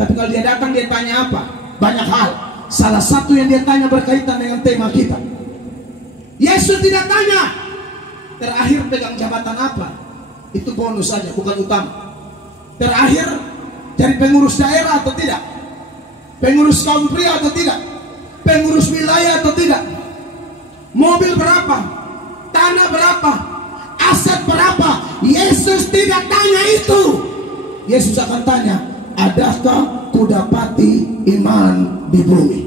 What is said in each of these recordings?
Tapi kalau dia datang, dia tanya apa? Banyak hal. Salah satu yang dia tanya berkaitan dengan tema kita. Yesus tidak tanya terakhir pegang jabatan apa. Itu bonus saja, bukan utama. Terakhir jadi pengurus daerah atau tidak, pengurus kaum pria atau tidak, pengurus wilayah atau tidak, mobil berapa, tanah berapa, aset berapa. Yesus tidak tanya itu. Yesus akan tanya, adakah kudapati iman di bumi?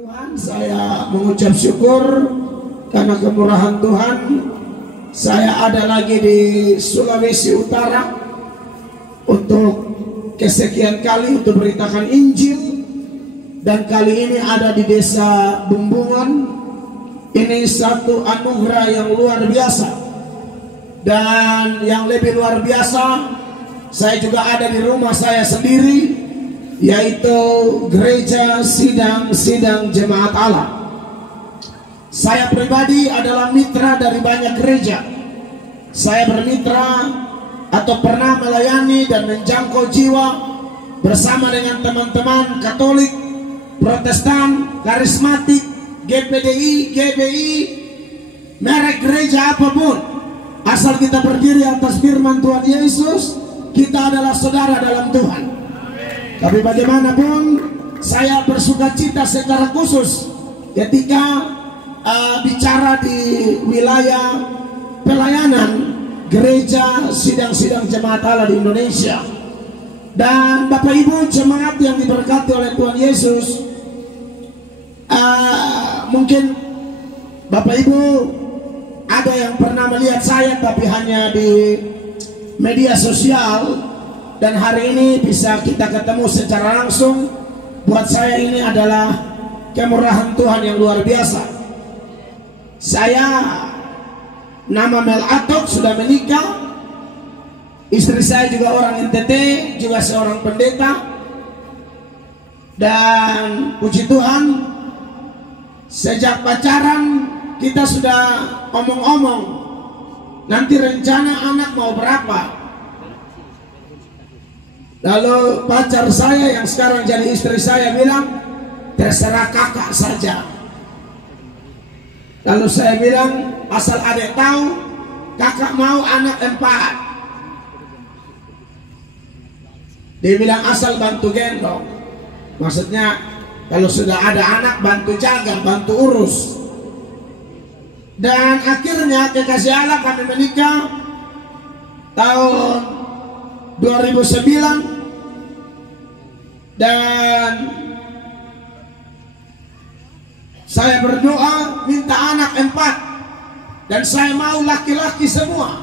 Tuhan, saya mengucap syukur karena kemurahan Tuhan. Saya ada lagi di Sulawesi Utara untuk kesekian kali untuk beritakan Injil, dan kali ini ada di Desa Bumbungan. Ini satu anugerah yang luar biasa, dan yang lebih luar biasa, saya juga ada di rumah saya sendiri, yaitu Gereja Sidang Jemaat Allah. Saya pribadi adalah mitra dari banyak gereja. Saya bermitra atau pernah melayani dan menjangkau jiwa bersama dengan teman-teman Katolik, Protestan, Karismatik, GPDI, GBI, merek gereja apapun. Asal kita berdiri atas firman Tuhan Yesus, kita adalah saudara dalam Tuhan. Tapi bagaimanapun, saya bersuka cita secara khusus ketika bicara di wilayah pelayanan Gereja Sidang Jemaat Allah di Indonesia. Dan Bapak Ibu jemaat yang diberkati oleh Tuhan Yesus, mungkin Bapak Ibu ada yang pernah melihat saya tapi hanya di media sosial, dan hari ini bisa kita ketemu secara langsung. Buat saya ini adalah kemurahan Tuhan yang luar biasa. Saya nama Mel Atok, sudah menikah. Istri saya juga orang NTT, juga seorang pendeta. Dan puji Tuhan, sejak pacaran kita sudah omong-omong, nanti rencana anak mau berapa. Lalu pacar saya yang sekarang jadi istri saya bilang, terserah kakak saja. Lalu saya bilang, asal adik tahu, kakak mau anak 4. Dia bilang asal bantu gendong. Maksudnya kalau sudah ada anak, bantu jaga, bantu urus. Dan akhirnya kekasih Allah kami menikah tahun 2009. Dan saya berdoa minta anak 4, dan saya mau laki-laki semua.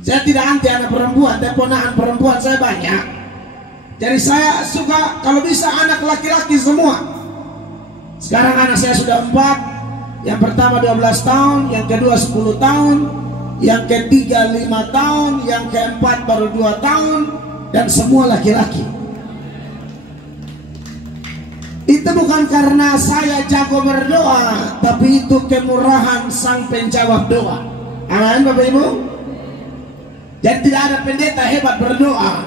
Saya tidak anti anak perempuan, dan ponakan perempuan saya banyak. Jadi saya suka kalau bisa anak laki-laki semua. Sekarang anak saya sudah 4. Yang pertama 12 tahun, yang kedua 10 tahun, yang ketiga 5 tahun, yang keempat baru 2 tahun, dan semua laki-laki. Itu bukan karena saya jago berdoa, tapi itu kemurahan Sang Penjawab doa. Amin Bapak Ibu. Dan tidak ada pendeta hebat berdoa.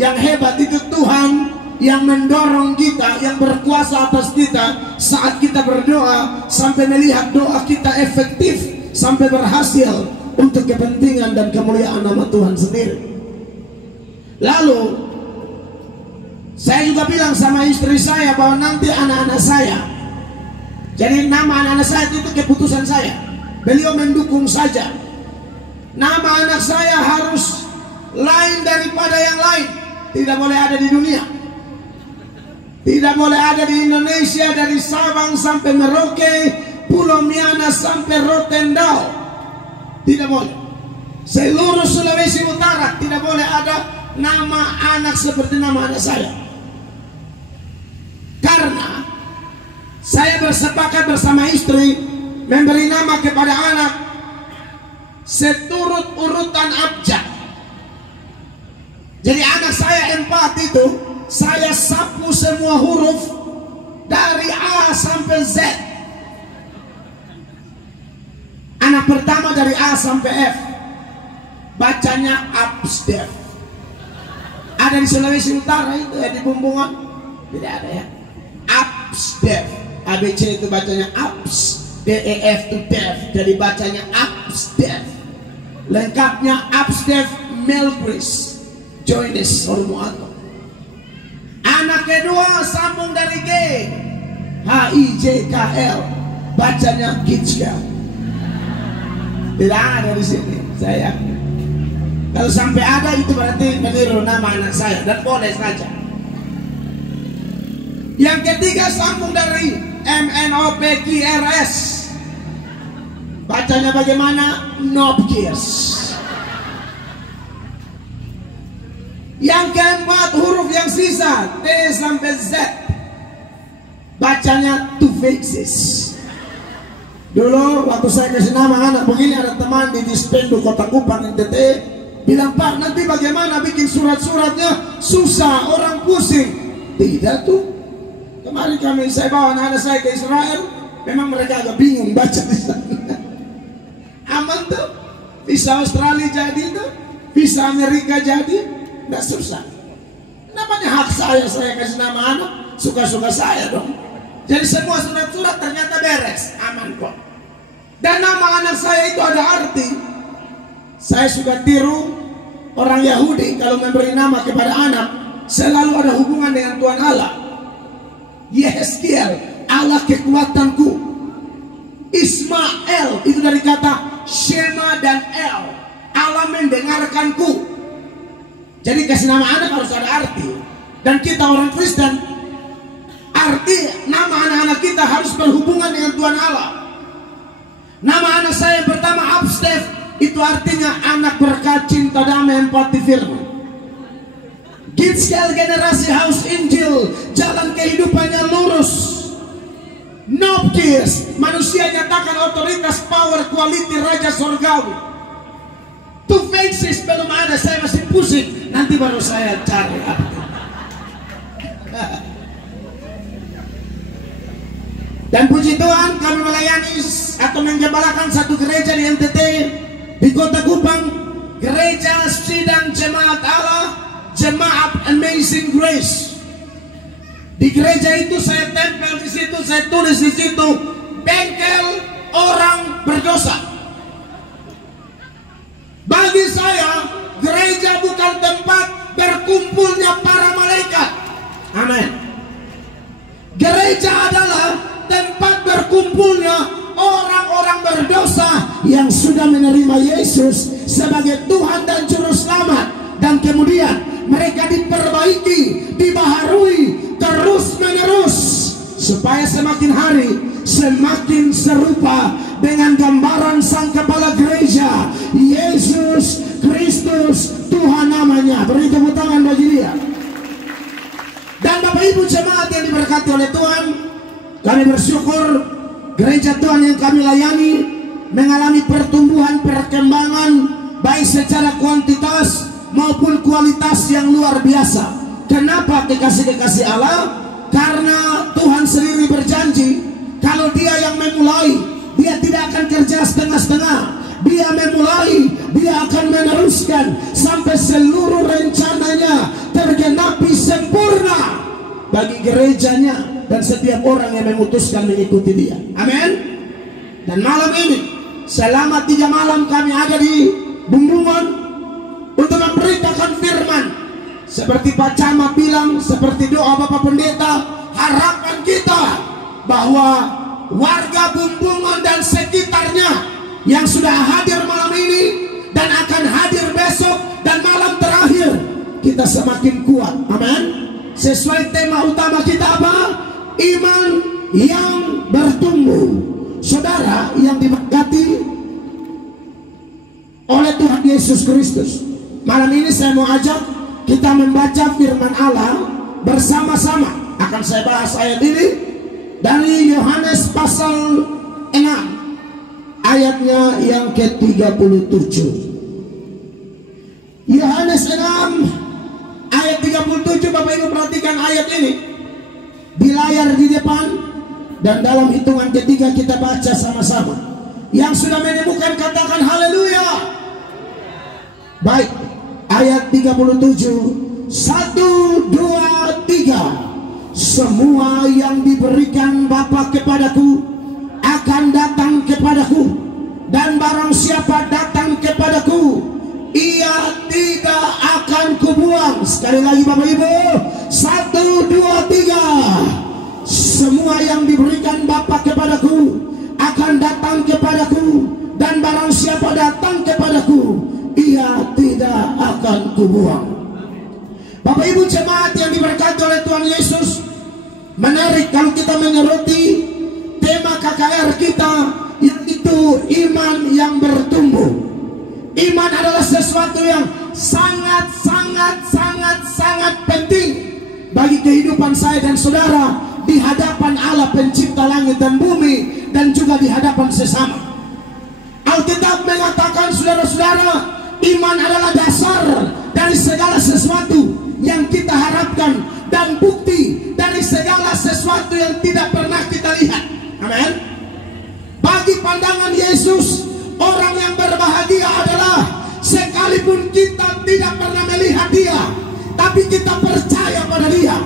Yang hebat itu Tuhan yang mendorong kita, yang berkuasa atas kita saat kita berdoa, sampai melihat doa kita efektif, sampai berhasil untuk kepentingan dan kemuliaan nama Tuhan sendiri. Lalu saya juga bilang sama istri saya bahwa nanti anak-anak saya, jadi nama anak-anak saya itu keputusan saya, beliau mendukung saja. Nama anak saya harus lain daripada yang lain, tidak boleh ada di dunia, tidak boleh ada di Indonesia, dari Sabang sampai Merauke, Pulau Miangas sampai Rotendao, tidak boleh. Seluruh Sulawesi Utara tidak boleh ada nama anak seperti nama anak saya. Karena saya bersepakat bersama istri memberi nama kepada anak seturut urutan abjad. Jadi anak saya 4 itu saya sapu semua huruf dari A sampai Z. Anak pertama dari A sampai F, bacanya Absdev. Ada di Sulawesi Utara itu ya, di Bumbungan tidak ada ya. Absdev, ABC itu bacanya Abs, DEF itu Dev, jadi bacanya Absdev. Lengkapnya Absdev Melbris Joynes Hormuato. Anak kedua sambung dari G, HIJKL, bacanya Gitschkel. Tidak ada di sini, saya. Kalau sampai ada itu berarti meniru nama anak saya dan boleh saja. Yang ketiga sambung dari MNOPQRS, bacanya bagaimana? Nopkirs. Yang keempat huruf yang sisa T sampai Z, bacanya Tufexis. Dulu waktu saya kasih nama anak begini, ada teman di Dispendu Kota Kupang NTT bilang, Pak, nanti bagaimana bikin surat-suratnya, susah, orang pusing. Tidak tuh. Kemarin saya bawa anak saya ke Israel, memang mereka agak bingung baca di sana. Aman tuh. Visa Australia jadi tuh, visa Amerika jadi, nggak susah. Namanya hak saya kasih nama anak, suka-suka saya dong. Jadi semua surat-surat ternyata beres, aman kok. Dan nama anak saya itu ada arti. Saya suka tiru orang Yahudi kalau memberi nama kepada anak, selalu ada hubungan dengan Tuhan Allah. Yeskiel, Allah kekuatanku. Ismael itu dari kata Shema dan El, Allah mendengarkanku. Jadi kasih nama anak harus ada arti. Dan kita orang Kristen, arti nama anak-anak kita harus berhubungan dengan Tuhan Allah. Nama anak saya yang pertama Absdev, itu artinya anak berkat, cinta, damai, empati, firman. Gitschkel generasi Haus Injil, jalan kehidupannya lurus. Nopkirs, manusia nyatakan otoritas, power, quality, raja sorgawi. Tufexis belum ada, saya masih pusing, nanti baru saya cari arti. Dan puji Tuhan, kami melayani atau menggembalakan satu gereja di NTT di Kota Kupang, Gereja Sidang Jemaat Allah, Jemaat Amazing Grace. Di gereja itu saya tempel di situ, saya tulis di situ, bengkel orang berdosa. Bagi saya, gereja bukan tempat berkumpulnya para malaikat. Amin. Gereja adalah tempat berkumpulnya orang-orang berdosa yang sudah menerima Yesus sebagai Tuhan dan Juru Selamat, dan kemudian mereka diperbaiki, dibaharui terus-menerus supaya semakin hari semakin serupa dengan gambaran Sang Kepala Gereja, Yesus Kristus, Tuhan namanya. Beri tepuk tangan bagi dia. Dan Bapak Ibu jemaat yang diberkati oleh Tuhan, kami bersyukur gereja Tuhan yang kami layani mengalami pertumbuhan, perkembangan baik secara kuantitas maupun kualitas yang luar biasa. Kenapa? Kekasih-kekasih Allah, karena Tuhan sendiri berjanji kalau Dia yang memulai, Dia tidak akan kerja setengah-setengah. Dia memulai, Dia akan meneruskan sampai seluruh rencananya tergenapi sempurna bagi gerejanya dan setiap orang yang memutuskan mengikuti Dia. Amin. Dan malam ini selama 3 malam kami ada di Bumbungan untuk memberitakan firman. Seperti Pak Camat bilang, seperti doa Bapak Pendeta, harapan kita bahwa warga Bumbungan dan sekitarnya yang sudah hadir malam ini dan akan hadir besok dan malam terakhir, kita semakin kuat. Amin. Sesuai tema utama kita apa? Iman yang bertumbuh. Saudara yang diberkati oleh Tuhan Yesus Kristus, malam ini saya mau ajak kita membaca firman Allah bersama-sama. Akan saya bahas ayat ini dari Yohanes pasal 6 ayatnya yang ke-37. Yohanes 6 ayat 37. Bapak Ibu perhatikan ayat ini di layar di depan, dan dalam hitungan ketiga kita baca sama-sama. Yang sudah menemukan katakan haleluya. Baik, ayat 37. 1, 2, 3. Semua yang diberikan Bapa kepadaku akan datang kepadaku, dan barang siapa datang kepadaku, ia tidak akan kubuang. Sekali lagi Bapak Ibu, 1, 2, 3. Semua yang diberikan Bapa kepadaku akan datang kepadaku, dan barang siapa datang kepadaku, ia tidak akan kubuang. Bapak Ibu jemaat yang diberkati oleh Tuhan Yesus, menarik kalau kita menyoroti tema KKR kita, yaitu iman yang bertumbuh. Iman adalah sesuatu yang sangat penting bagi kehidupan saya dan saudara di hadapan Allah pencipta langit dan bumi, dan juga di hadapan sesama. Alkitab mengatakan, saudara-saudara, iman adalah dasar dari segala sesuatu yang kita harapkan, dan bukti dari segala sesuatu yang tidak pernah kita lihat. Amin. Bagi pandangan Yesus, orang yang berbahagia adalah sekalipun kita tidak pernah melihat Dia, tapi kita percaya pada Dia.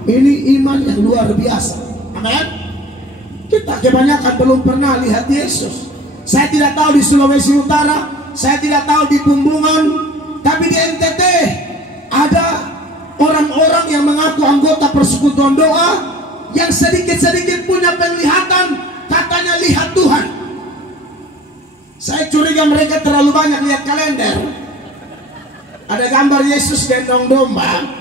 Ini iman yang luar biasa. Amin. Kita kebanyakan belum pernah lihat Yesus. Saya tidak tahu di Sulawesi Utara, saya tidak tahu di Pumbungan, tapi di NTT ada orang-orang yang mengaku anggota persekutuan doa, yang sedikit-sedikit punya penglihatan, katanya lihat Tuhan. Saya curiga mereka terlalu banyak lihat kalender. Ada gambar Yesus gendong domba.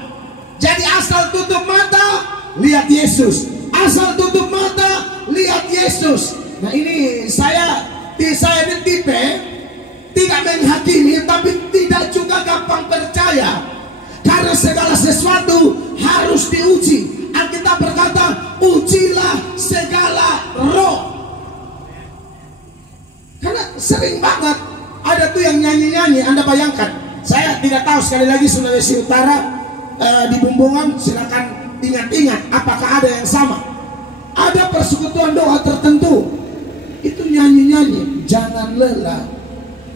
Jadi asal tutup mata, lihat Yesus. Asal tutup mata, lihat Yesus. Nah ini saya ini tipe tidak menghakimi, tapi tidak juga gampang percaya, karena segala sesuatu harus diuji. Alkitab berkata, ujilah segala roh. Karena sering banget ada tuh yang nyanyi-nyanyi. Anda bayangkan, saya tidak tahu, sekali lagi Sulawesi Utara, di Bumbungan, silakan ingat-ingat apakah ada yang sama. Ada persekutuan doa tertentu, itu nyanyi-nyanyi, jangan lelah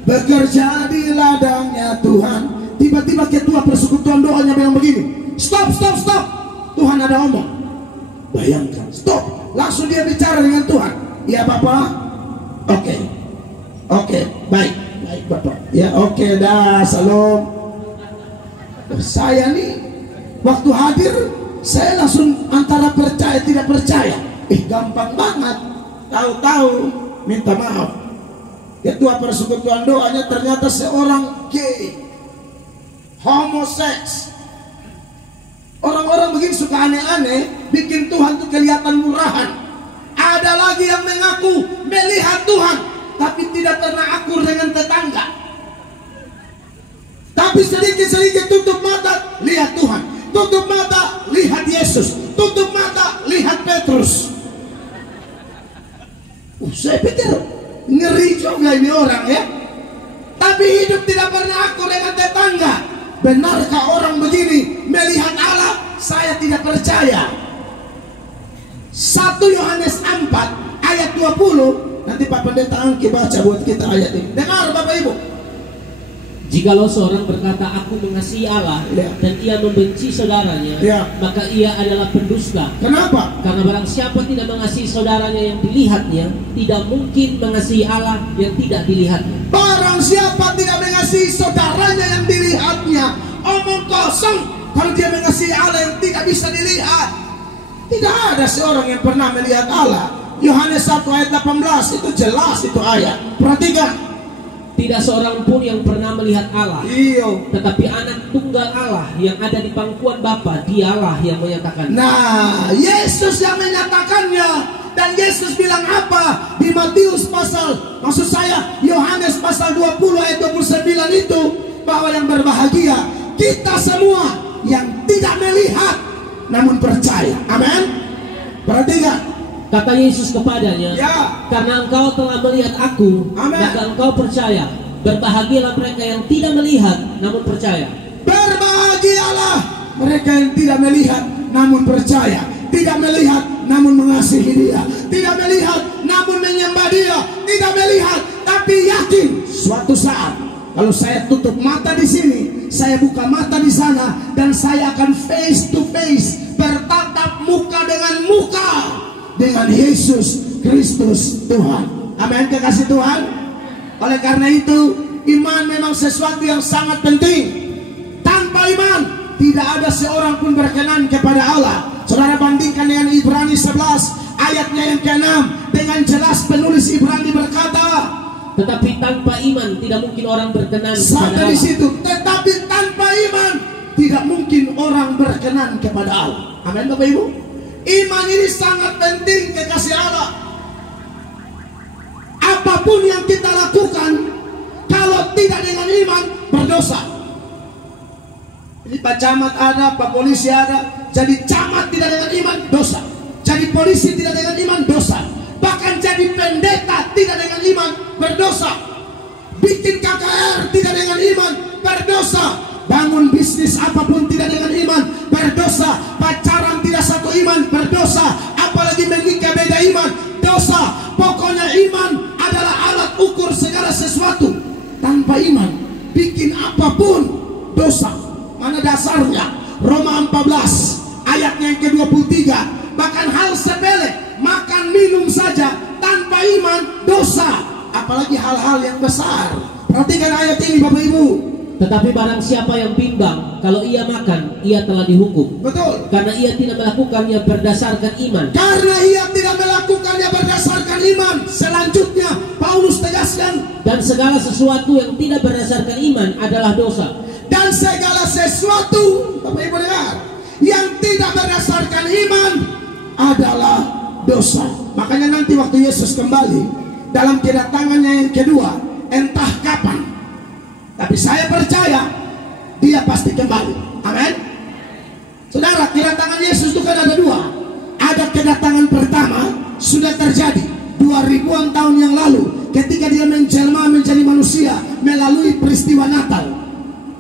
bekerja di ladangnya Tuhan. Tiba-tiba ketua persekutuan doanya bilang begini, stop, Tuhan ada omong. Bayangkan, stop, langsung dia bicara dengan Tuhan. Ya Bapak, oke, baik Bapak, ya oke dah, salam. Saya nih waktu hadir, saya langsung antara percaya tidak percaya. Gampang banget, tahu-tahu minta maaf. Ketua persekutuan doanya ternyata seorang gay, homoseks. Orang-orang begini suka aneh-aneh, bikin Tuhan tuh kelihatan murahan. Ada lagi yang mengaku melihat Tuhan, tapi tidak pernah akur dengan tetangga. Tapi sedikit-sedikit tutup mata, lihat Tuhan. Tutup mata, lihat Yesus. Tutup mata, lihat Petrus. Saya pikir ngeri juga ini orang ya. Tapi hidup tidak pernah akur dengan tetangga. Benarkah orang begini melihat Allah? Saya tidak percaya. 1 Yohanes 4 ayat 20. Nanti Pak Pendeta Angki baca buat kita ayat ini. Dengar Bapak Ibu. Jikalau seorang berkata aku mengasihi Allah, dan ia membenci saudaranya, maka ia adalah pendusta. Kenapa? Karena barang siapa tidak mengasihi saudaranya yang dilihatnya, tidak mungkin mengasihi Allah yang tidak dilihatnya. Barang siapa tidak mengasihi saudaranya yang dilihatnya, omong kosong. Kalau dia mengasihi Allah yang tidak bisa dilihat, tidak ada seorang yang pernah melihat Allah. Yohanes 1 ayat 18 itu jelas, itu ayat. Perhatikan. Tidak seorang pun yang pernah melihat Allah. Tetapi anak tunggal Allah yang ada di pangkuan Bapa, dialah yang menyatakan. Nah, Yesus yang menyatakannya. Dan Yesus bilang apa? Di Matius Yohanes pasal 20 ayat 29 itu, bahwa yang berbahagia kita semua yang tidak melihat namun percaya. Amin. Perhatikan, Kata Yesus kepadanya, karena engkau telah melihat aku, maka engkau percaya. Berbahagialah mereka yang tidak melihat namun percaya. Berbahagialah mereka yang tidak melihat namun percaya. Tidak melihat namun mengasihi Dia. Tidak melihat namun menyembah Dia. Tidak melihat tapi yakin suatu saat kalau saya tutup mata di sini, saya buka mata di sana, dan saya akan face to face, bertatap muka dengan Yesus Kristus Tuhan. Amin, kekasih Tuhan. Oleh karena itu, iman memang sesuatu yang sangat penting. Tanpa iman tidak ada seorang pun berkenan kepada Allah. Saudara bandingkan dengan Ibrani 11 ayatnya yang ke-6, dengan jelas penulis Ibrani berkata, tetapi tanpa iman tidak mungkin orang berkenan kepada Allah. Di situ, tetapi tanpa iman tidak mungkin orang berkenan kepada Allah. Amin, Bapak Ibu. Iman ini sangat penting, kekasih Allah. Apapun yang kita lakukan, kalau tidak dengan iman, berdosa. Jadi Pak Camat ada, Pak Polisi ada. Jadi camat tidak dengan iman, dosa. Jadi polisi tidak dengan iman, dosa. Bahkan jadi pendeta tidak dengan iman, berdosa. Bikin KKR tidak dengan iman, berdosa. Bangun bisnis apapun tidak dengan iman, berdosa. Pacaran tidak satu iman, berdosa. Apalagi menikah beda iman, dosa. Pokoknya iman adalah alat ukur segala sesuatu. Tanpa iman, bikin apapun dosa. Mana dasarnya? Roma 14 ayatnya yang ke-23. Bahkan hal sepele, makan minum saja tanpa iman dosa, apalagi hal-hal yang besar. Perhatikan ayat ini Bapak Ibu. Tetapi barang siapa yang bimbang, kalau ia makan, ia telah dihukum. Betul. Karena ia tidak melakukannya berdasarkan iman. Karena ia tidak melakukannya berdasarkan iman. Selanjutnya Paulus tegaskan, dan segala sesuatu yang tidak berdasarkan iman adalah dosa. Dan segala sesuatu, Bapak Ibu dengar, yang tidak berdasarkan iman adalah dosa. Makanya nanti waktu Yesus kembali dalam kedatangannya yang kedua, entah kapan, tapi saya percaya Dia pasti kembali. Amin. Saudara, kedatangan Yesus itu kan ada dua. Ada kedatangan pertama sudah terjadi 2000-an tahun yang lalu, ketika Dia menjelma menjadi manusia melalui peristiwa Natal.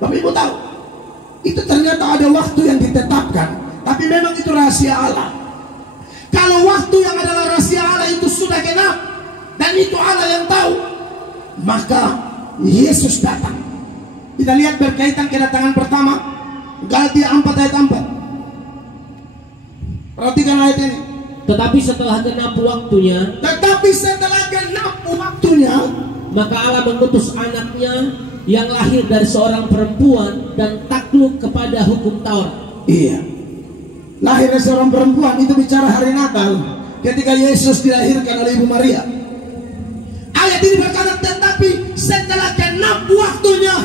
Bapak Ibu tahu, itu ternyata ada waktu yang ditetapkan, tapi memang itu rahasia Allah. Kalau waktu yang adalah rahasia Allah itu sudah genap, dan itu Allah yang tahu, maka Yesus datang. Kita lihat berkaitan kedatangan pertama, Galatia 4 ayat 4. Perhatikan ayat ini. Tetapi setelah genap waktunya, maka Allah mengutus anaknya yang lahir dari seorang perempuan dan takluk kepada hukum Taurat. Iya, lahir dari seorang perempuan itu bicara hari Natal, ketika Yesus dilahirkan oleh Ibu Maria. Ayat ini berkata, tetapi setelah genap waktunya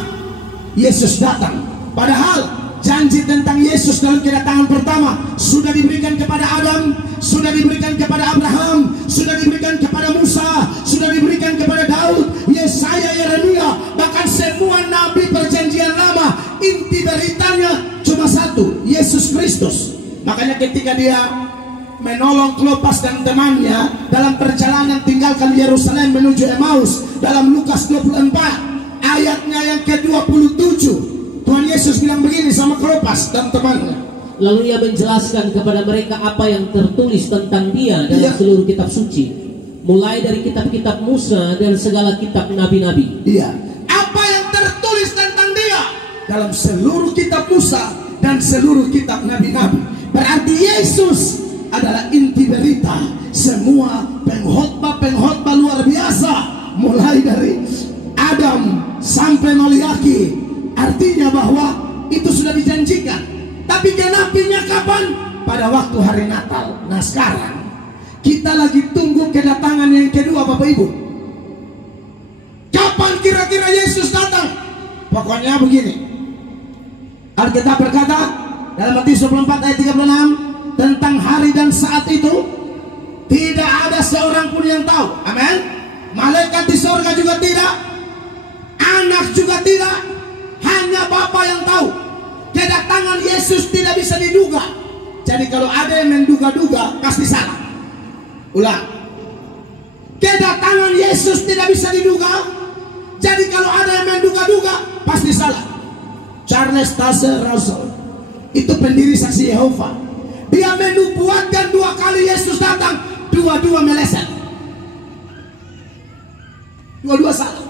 Yesus datang. Padahal janji tentang Yesus dalam kedatangan pertama sudah diberikan kepada Adam, sudah diberikan kepada Abraham, sudah diberikan kepada Musa, sudah diberikan kepada Daud, Yesaya, Yeremia, bahkan semua nabi perjanjian lama. Inti beritanya cuma satu, Yesus Kristus. Makanya ketika Dia menolong Klopas dan temannya dalam perjalanan tinggalkan Yerusalem menuju Emmaus, dalam Lukas 24 ayatnya yang ke-27, Tuhan Yesus bilang begini sama Klopas dan temannya. Lalu Ia menjelaskan kepada mereka apa yang tertulis tentang Dia dalam seluruh kitab suci, mulai dari kitab-kitab Musa dan segala kitab nabi-nabi. Iya, apa yang tertulis tentang Dia dalam seluruh kitab Musa dan seluruh kitab nabi-nabi. Berarti Yesus adalah inti berita semua pengkhotbah luar biasa, mulai dari Adam sampai Maliaki. Artinya bahwa itu sudah dijanjikan, tapi genapinya kapan? Pada waktu hari Natal. Nah sekarang kita lagi tunggu kedatangan yang kedua Bapak Ibu. Kapan kira-kira Yesus datang? Pokoknya begini, Alkitab berkata dalam Matius 24 ayat 36 tentang hari dan saat itu tidak ada seorang pun yang tahu. Amin. Malaikat di sorga juga tidak, anak juga tidak, hanya Bapa yang tahu. Kedatangan Yesus tidak bisa diduga. Jadi kalau ada yang menduga-duga pasti salah. Ulang. Kedatangan Yesus tidak bisa diduga. Jadi kalau ada yang menduga-duga, pasti salah. Charles Taze Russell, itu pendiri Saksi Yehova. Dia menubuatkan 2 kali Yesus datang, dua-dua meleset. Dua-dua salah.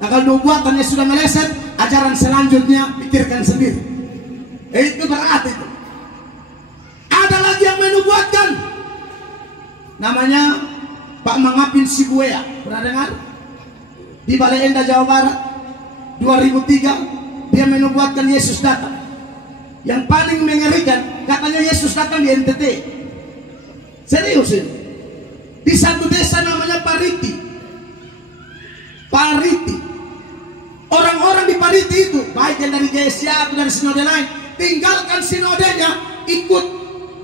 Nah, kalau nubuatannya sudah meleset, ajaran selanjutnya pikirkan sendiri. Itu berarti itu. Ada lagi yang menubuatkan, namanya Pak Mangapin Sibuea. Pernah dengar? Di Balai Endah, Jawa Barat, 2003, dia menubuatkan Yesus datang. Yang paling mengerikan, katanya Yesus datang di NTT. Serius ini. Di satu desa namanya Pariti. Pariti. Orang-orang di Pariti itu, baik yang dari GSIA atau dari sinode lain, tinggalkan sinodenya, ikut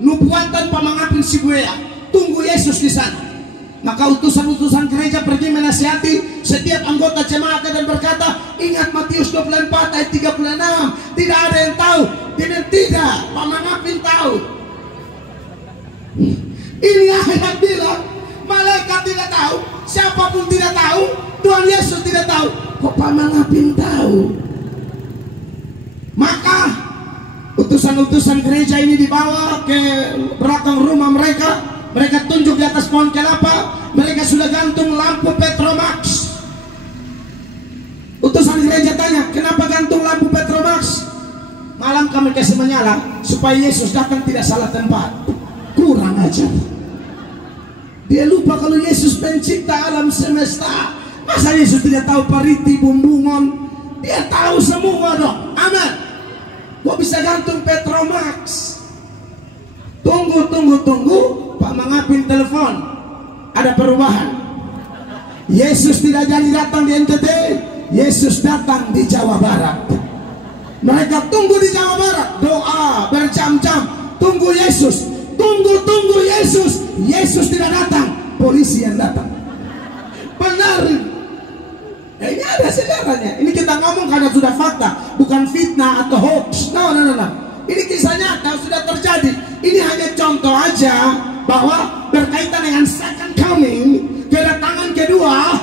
nubuatan Pak Mangapin Sibuea. Tunggu Yesus di sana. Maka utusan-utusan gereja pergi menasihati setiap anggota jemaat dan berkata, ingat Matius 24 ayat 36, tidak ada yang tahu. Dia tidak, Pak Mangapin tahu. Ini ayat bilang, malaikat tidak tahu, siapapun tidak tahu, Tuhan Yesus tidak tahu. Kok Pak Mangapin tahu? Maka utusan-utusan gereja ini dibawa ke belakang rumah mereka. Mereka tunjuk di atas pohon kelapa. Mereka sudah gantung lampu Petromax. Utusan gereja tanya, kenapa gantung lampu Petromax? Malam kami kasih menyala supaya Yesus datang tidak salah tempat. Kurang ajar. Dia lupa kalau Yesus pencipta alam semesta. Masa Yesus tidak tahu Pariti, Bumbungon? Dia tahu semua dong. Amin. Kok bisa gantung Petromax? Tunggu. Pak Mangapin telepon, ada perubahan. Yesus tidak jadi datang di NTT, Yesus datang di Jawa Barat. Mereka tunggu di Jawa Barat, doa berjam-jam, tunggu Yesus, tunggu Yesus. Yesus tidak datang, polisi yang datang. Benar. Ini ada sejarahnya. Ini kita ngomong karena sudah fakta, bukan fitnah atau hoax. No. Ini kisah nyata, sudah terjadi. Ini hanya contoh aja bahwa berkaitan dengan second coming, kedatangan kedua,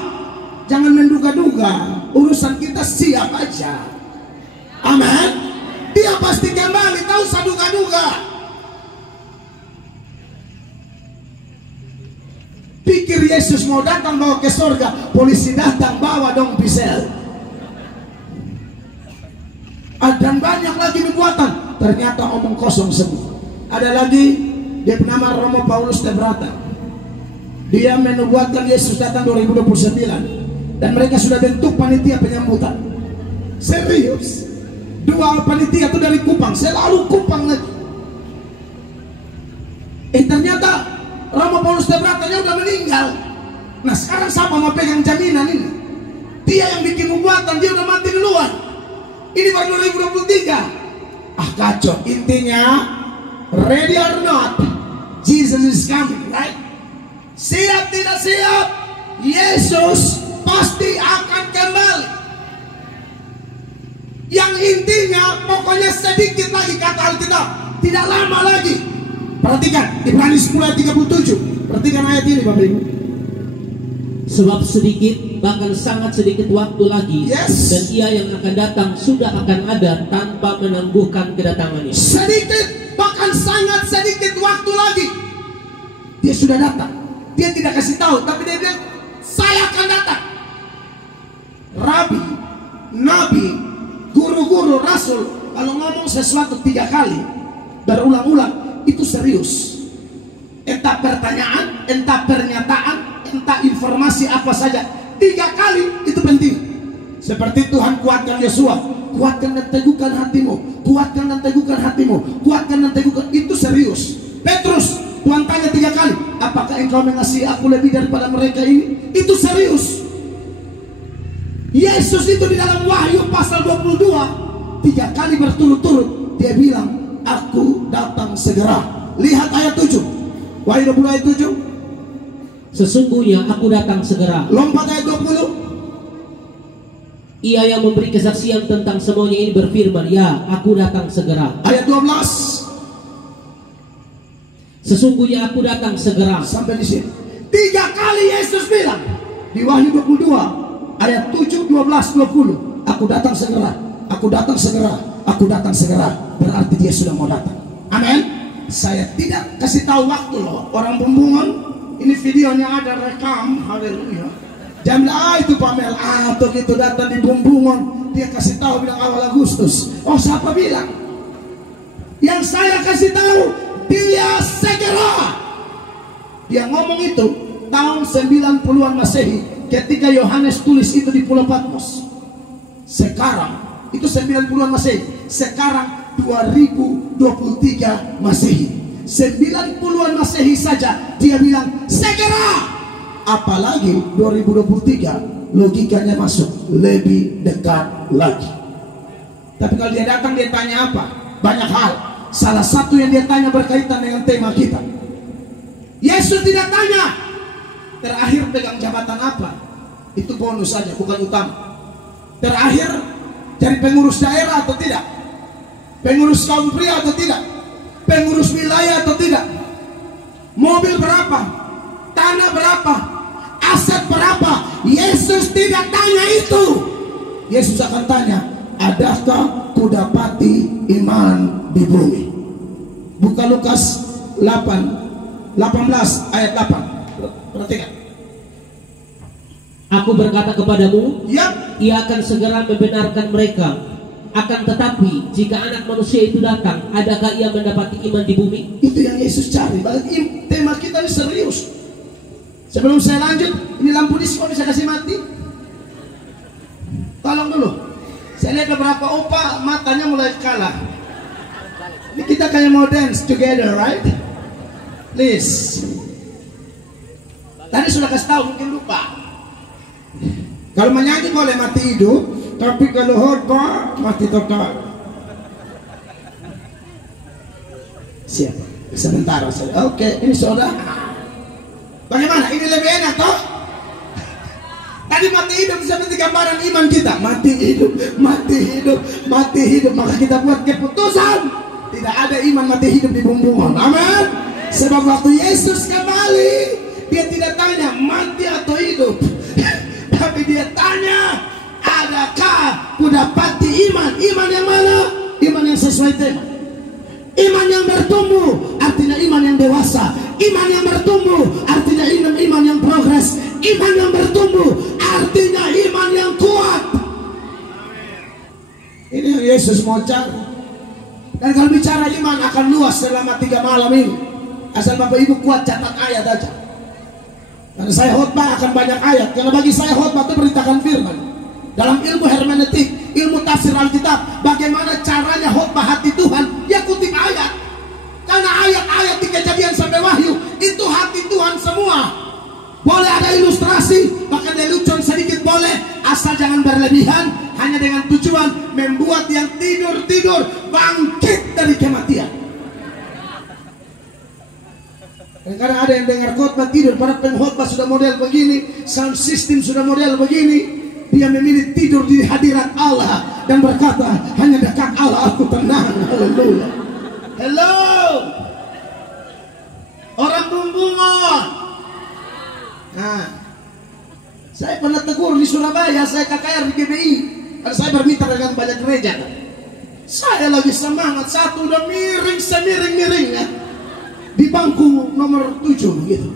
jangan menduga-duga. Urusan kita siap aja. Amin. Dia pasti kembali, tahu usah duga-duga. Pikir Yesus mau datang bawa ke surga, polisi datang bawa dong pisau. Dan banyak lagi nubuatan, ternyata omong kosong semua. Ada lagi, dia bernama Romo Paulus Tebrata. Dia menubuatkan Yesus datang 2029, dan mereka sudah bentuk panitia penyambutan. Serius. 2 panitia itu dari Kupang, selalu Kupang lagi. Ternyata Romo Paulus Tebratanya udah meninggal. Nah sekarang siapa mau pegang jaminan ini? Dia yang bikin nubuatan, dia udah mati duluan. Ini baru 2023. Kacau. Intinya, ready or not, Jesus is coming, right? Siap tidak siap, Yesus pasti akan kembali. Yang intinya, pokoknya sedikit lagi kata Alkitab, tidak lama lagi. Perhatikan, Ibrani 10 ayat 37. Perhatikan ayat ini Bapak Ibu. Sebab sedikit, bahkan sangat sedikit waktu lagi, Yes. dan Ia yang akan datang sudah akan ada tanpa menangguhkan kedatangannya. Sedikit, bahkan sangat sedikit waktu lagi, dia sudah datang. Dia tidak kasih tahu, tapi dia bilang, saya akan datang. Rabi, nabi, guru-guru, rasul, kalau ngomong sesuatu 3 kali berulang-ulang, itu serius. Entah pertanyaan, entah pernyataan, entah informasi apa saja, 3 kali itu penting. Seperti Tuhan kuatkan Yosua, kuatkan dan teguhkan hatimu, kuatkan dan teguhkan hatimu, kuatkan dan teguhkan, itu serius. Petrus, Tuhan tanya 3 kali, apakah engkau mengasihi aku lebih daripada mereka ini? Itu serius. Yesus itu di dalam Wahyu pasal 22, 3 kali berturut-turut dia bilang, aku datang segera. Lihat ayat 7, Wahyu 20 ayat 7. Sesungguhnya aku datang segera. Lompat ayat 20. Ia yang memberi kesaksian tentang semuanya ini berfirman, ya, aku datang segera. Ayat 12. Sesungguhnya aku datang segera. Sampai di sini. 3 kali Yesus bilang di Wahyu 22 ayat 7, 12, 20, aku datang segera, aku datang segera, aku datang segera. Berarti dia sudah mau datang. Amin. Saya tidak kasih tahu waktu loh. Orang Bumbungan, ini videonya ada rekam. Haleluya. Jam itu Pamel atau gitu datang di Bumbungan, dia kasih tahu bilang awal Agustus. Oh, siapa bilang? Yang saya kasih tahu dia segera. Dia ngomong itu tahun 90-an Masehi ketika Yohanes tulis itu di Pulau Patmos. Sekarang itu 90-an Masehi, sekarang 2023 Masehi. 90-an Masehi saja dia bilang segera. Apalagi 2023 logikanya masuk lebih dekat lagi. Tapi kalau dia datang dia tanya apa? Banyak hal. Salah satu yang dia tanya berkaitan dengan tema kita. Yesus tidak tanya terakhir pegang jabatan apa. Itu bonus saja, bukan utama. Terakhir jadi pengurus daerah atau tidak, pengurus kaum pria atau tidak, pengurus wilayah atau tidak, mobil berapa, tanah berapa, aset berapa. Yesus tidak tanya itu. Yesus akan tanya, adakah kudapati iman di bumi? Buka Lukas 18 ayat 8. Perhatikan. Aku berkata kepadamu, Ya, ia akan segera membenarkan mereka. Akan tetapi jika anak manusia itu datang, adakah ia mendapati iman di bumi? itu yang Yesus cari. Tema kita ini serius. Sebelum saya lanjut, ini lampu disco bisa kasih mati? Tolong dulu. Saya lihat beberapa opa matanya mulai kalah. Ini kita kayak mau dance together, right? Please. Tadi sudah kasih tahu, mungkin lupa. Kalau menyanyi boleh mati hidup, tapi kalau khotbah mati total. Siap. Sementara saja. Oke, ini saudara. Bagaimana? Ini lebih enak toh? Tadi mati hidup seperti gambaran iman kita. Mati hidup, mati hidup, mati hidup. Maka kita buat keputusan. Tidak ada iman mati hidup di Bumbungan. Amin. Sebab waktu Yesus kembali, dia tidak tanya mati atau hidup, tapi dia tanya, adakah kudapati iman? Iman yang mana? Iman yang sesuai tema. Iman yang bertumbuh artinya iman yang dewasa. Iman yang bertumbuh artinya iman yang progres. Iman yang bertumbuh artinya iman yang kuat. Ini yang Yesus mau cari. Dan kalau bicara iman akan luas selama 3 malam ini. Asal Bapak Ibu kuat catat ayat aja. Karena saya khotbah akan banyak ayat. Karena bagi saya khotbah itu beritakan firman. Dalam ilmu hermeneutik, ilmu tafsir Alkitab, bagaimana caranya khotbah hati Tuhan? Ya kutip ayat. Karena ayat-ayat di Kejadian sampai Wahyu itu hati Tuhan semua. Boleh ada ilustrasi, bahkan lelucon sedikit boleh, asal jangan berlebihan. Hanya dengan tujuan membuat yang tidur-tidur bangkit dari kematian. Kadang ada yang dengar khotbah tidur, para pengkhotbah sudah model begini, sound system sudah model begini. Dia memilih tidur di hadirat Allah dan berkata, hanya dekat Allah aku tenang. Haleluya. Hello, orang Bumbungan. Nah, saya pernah tegur di Surabaya, saya KKR di GBI, karena saya bermitra dengan banyak gereja. Saya lagi semangat, satu udah miring semiring-miringnya di bangku nomor 7 gitu.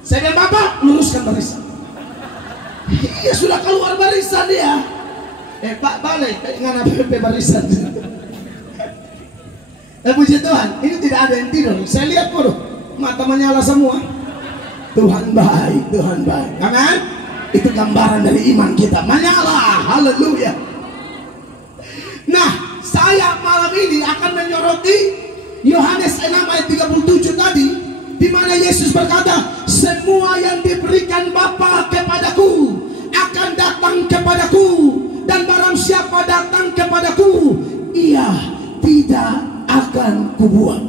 Saya bilang, Bapak luruskan barisan. Iya, sudah keluar barisan dia. Pak balik dengan apa barisan. Puji Tuhan, ini tidak ada yang tidur. Saya lihat bro, mata menyala semua. Tuhan baik, Tuhan baik. Amin. Itu gambaran dari iman kita, menyala. Haleluya. Nah, saya malam ini akan menyoroti Yohanes 6 ayat 37 tadi, di mana Yesus berkata, semua yang diberikan Bapa kepadaku akan datang kepadaku, dan barang siapa datang kepadaku, ia tidak akan kubuang.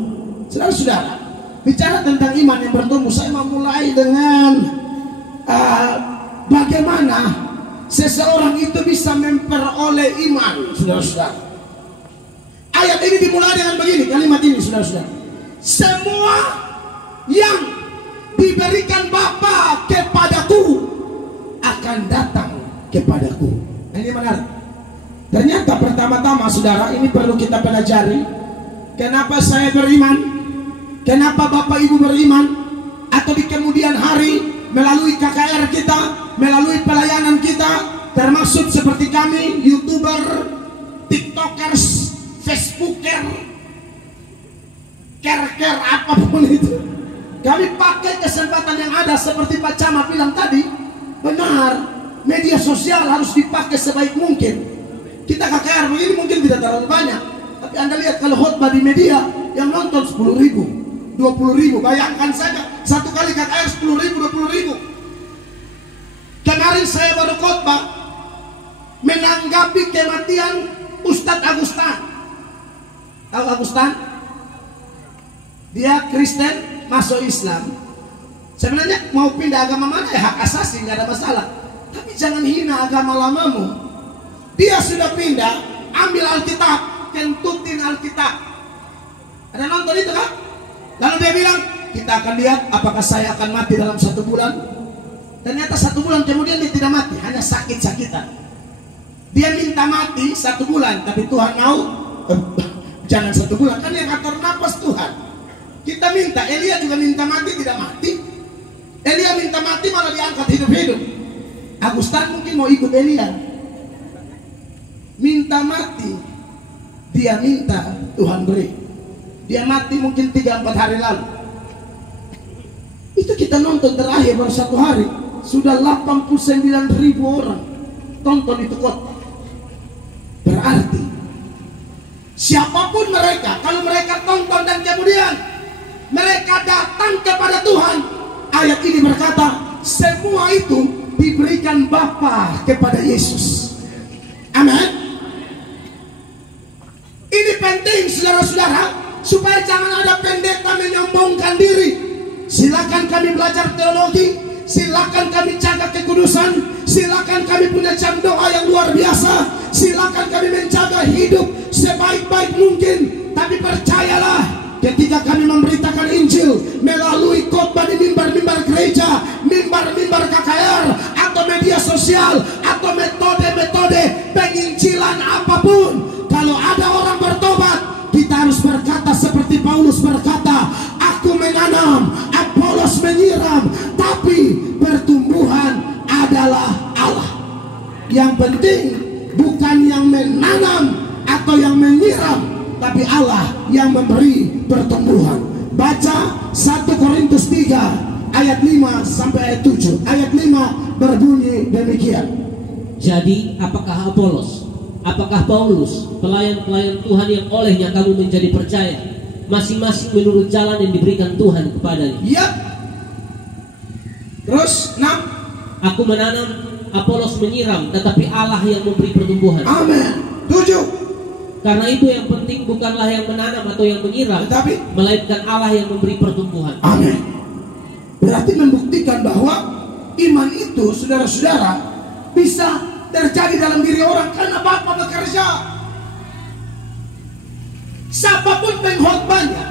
Saudara-saudara, bicara tentang iman yang bertumbuh, saya mau mulai dengan bagaimana seseorang itu bisa memperoleh iman. Saudara-saudara, ayat ini dimulai dengan begini, kalimat ini, saudara-saudara. Semua yang diberikan Bapa kepadaku akan datang kepadaku. Nah, ini menarik. Ternyata pertama-tama saudara, ini perlu kita pelajari. Kenapa saya beriman? Kenapa Bapak Ibu beriman? Atau di kemudian hari melalui KKR kita, melalui pelayanan kita, termasuk seperti kami, YouTuber, TikTokers, Facebooker, care apapun itu, kami pakai kesempatan yang ada seperti Pak Camat bilang tadi. Benar, media sosial harus dipakai sebaik mungkin. Kita KKR begini mungkin tidak terlalu banyak, tapi Anda lihat kalau khotbah di media yang nonton 10.000, 20.000, bayangkan saja satu kali KKR 10.000, 20.000. Kemarin saya baru khotbah menanggapi kematian Ustadz Agustan. Tahu Agustan? Dia Kristen masuk Islam. Sebenarnya mau pindah agama mana ya hak asasi, nggak ada masalah. Tapi jangan hina agama lamamu. Dia sudah pindah, ambil Alkitab, kentutin Alkitab. Ada nonton itu kan? Lalu dia bilang, kita akan lihat apakah saya akan mati dalam 1 bulan. Ternyata 1 bulan kemudian dia tidak mati, hanya sakit-sakitan. Dia minta mati 1 bulan, tapi Tuhan mau jangan 1 bulan, kan yang atur nafas Tuhan. Kita minta, Elia juga minta mati, tidak mati. Elia minta mati malah diangkat hidup-hidup. Agustan mungkin mau ikut Elia, minta mati, dia minta Tuhan beri. Dia mati mungkin 3-4 hari lalu. Itu kita nonton terakhir baru 1 hari, sudah 89.000 orang tonton itu khotbah. Berarti siapapun mereka, kalau mereka tonton dan kemudian mereka datang kepada Tuhan, ayat ini berkata semua itu diberikan Bapa kepada Yesus. Amin. Ini penting saudara-saudara, supaya jangan ada pendeta menyombongkan diri. Silakan kami belajar teologi, silakan kami jaga kekudusan, silakan kami punya jam doa yang luar biasa, silakan kami menjaga hidup sebaik-baik mungkin. Tapi percayalah, ketika kami memberitakan Injil melalui khotbah di mimbar-mimbar gereja, mimbar-mimbar KKR, atau media sosial, atau metode-metode penginjilan apapun, kalau ada orang bertobat, kita harus berkata seperti Paulus berkata, aku menanam, Apolos menyiram, tapi pertumbuhan adalah Allah. Yang penting bukan yang menanam atau yang menyiram, tapi Allah yang memberi pertumbuhan. Baca 1 Korintus 3 ayat 5 sampai ayat 7. Ayat 5 berbunyi demikian. Jadi apakah Apolos, apakah Paulus, pelayan-pelayan Tuhan yang olehnya kamu menjadi percaya, masing-masing menurut jalan yang diberikan Tuhan kepadanya? Ya. Terus 6. Aku menanam, Apolos menyiram, tetapi Allah yang memberi pertumbuhan. Amin. 7. Karena itu yang penting bukanlah yang menanam atau yang menyiram, tetapi melainkan Allah yang memberi pertumbuhan. Amin. Berarti membuktikan bahwa iman itu saudara-saudara bisa terjadi dalam diri orang karena Bapa bekerja. Siapapun pengkhotbahnya,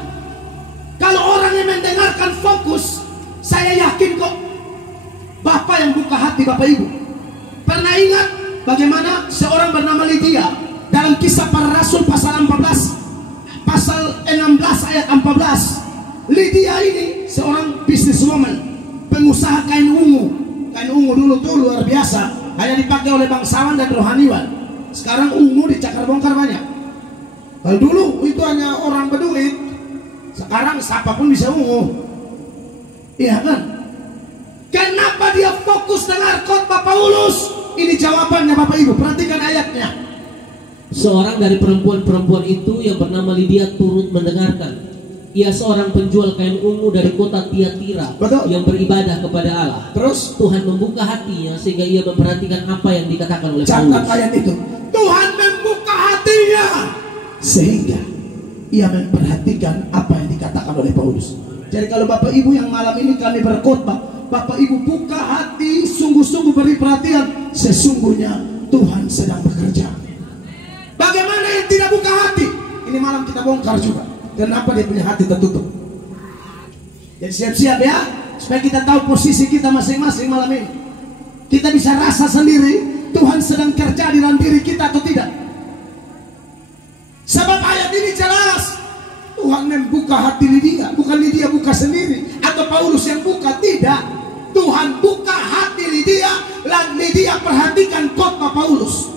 kalau orang yang mendengarkan fokus, saya yakin kok Bapa yang buka hati Bapak Ibu. Pernah ingat bagaimana seorang bernama Lydia dalam Kisah Para Rasul pasal 14, pasal 16 ayat 14. Lydia ini seorang businesswoman, pengusaha kain ungu. Kain ungu dulu tuh luar biasa, hanya dipakai oleh bangsawan dan rohaniwan. Sekarang ungu dicakar bongkar banyak. Kalau dulu itu hanya orang berduit, sekarang siapapun bisa ungu. Iya kan? Kenapa dia fokus dengar khotbah Paulus? Ini jawabannya Bapak Ibu, perhatikan ayatnya. Seorang dari perempuan-perempuan itu yang bernama Lydia turut mendengarkan. Ia seorang penjual kain ungu dari kota Tiatira. Betul. Yang beribadah kepada Allah. Terus Tuhan membuka hatinya sehingga ia memperhatikan apa yang dikatakan oleh catat Paulus. ayat itu. Tuhan membuka hatinya sehingga ia memperhatikan apa yang dikatakan oleh Paulus. Jadi kalau Bapak Ibu yang malam ini kami berkhotbah, Bapak Ibu buka hati, sungguh-sungguh beri perhatian, sesungguhnya Tuhan sedang bekerja. Bagaimana yang tidak buka hati? Ini malam kita bongkar juga. Kenapa dia punya hati tertutup? Jadi siap-siap ya, supaya kita tahu posisi kita masing-masing malam ini. Kita bisa rasa sendiri Tuhan sedang kerja di dalam diri kita atau tidak. Sebab ayat ini jelas, Tuhan membuka hati Lydia. Bukan Lydia buka sendiri atau Paulus yang buka, tidak. Tuhan buka hati Lydia dan Lydia perhatikan khotbah Paulus.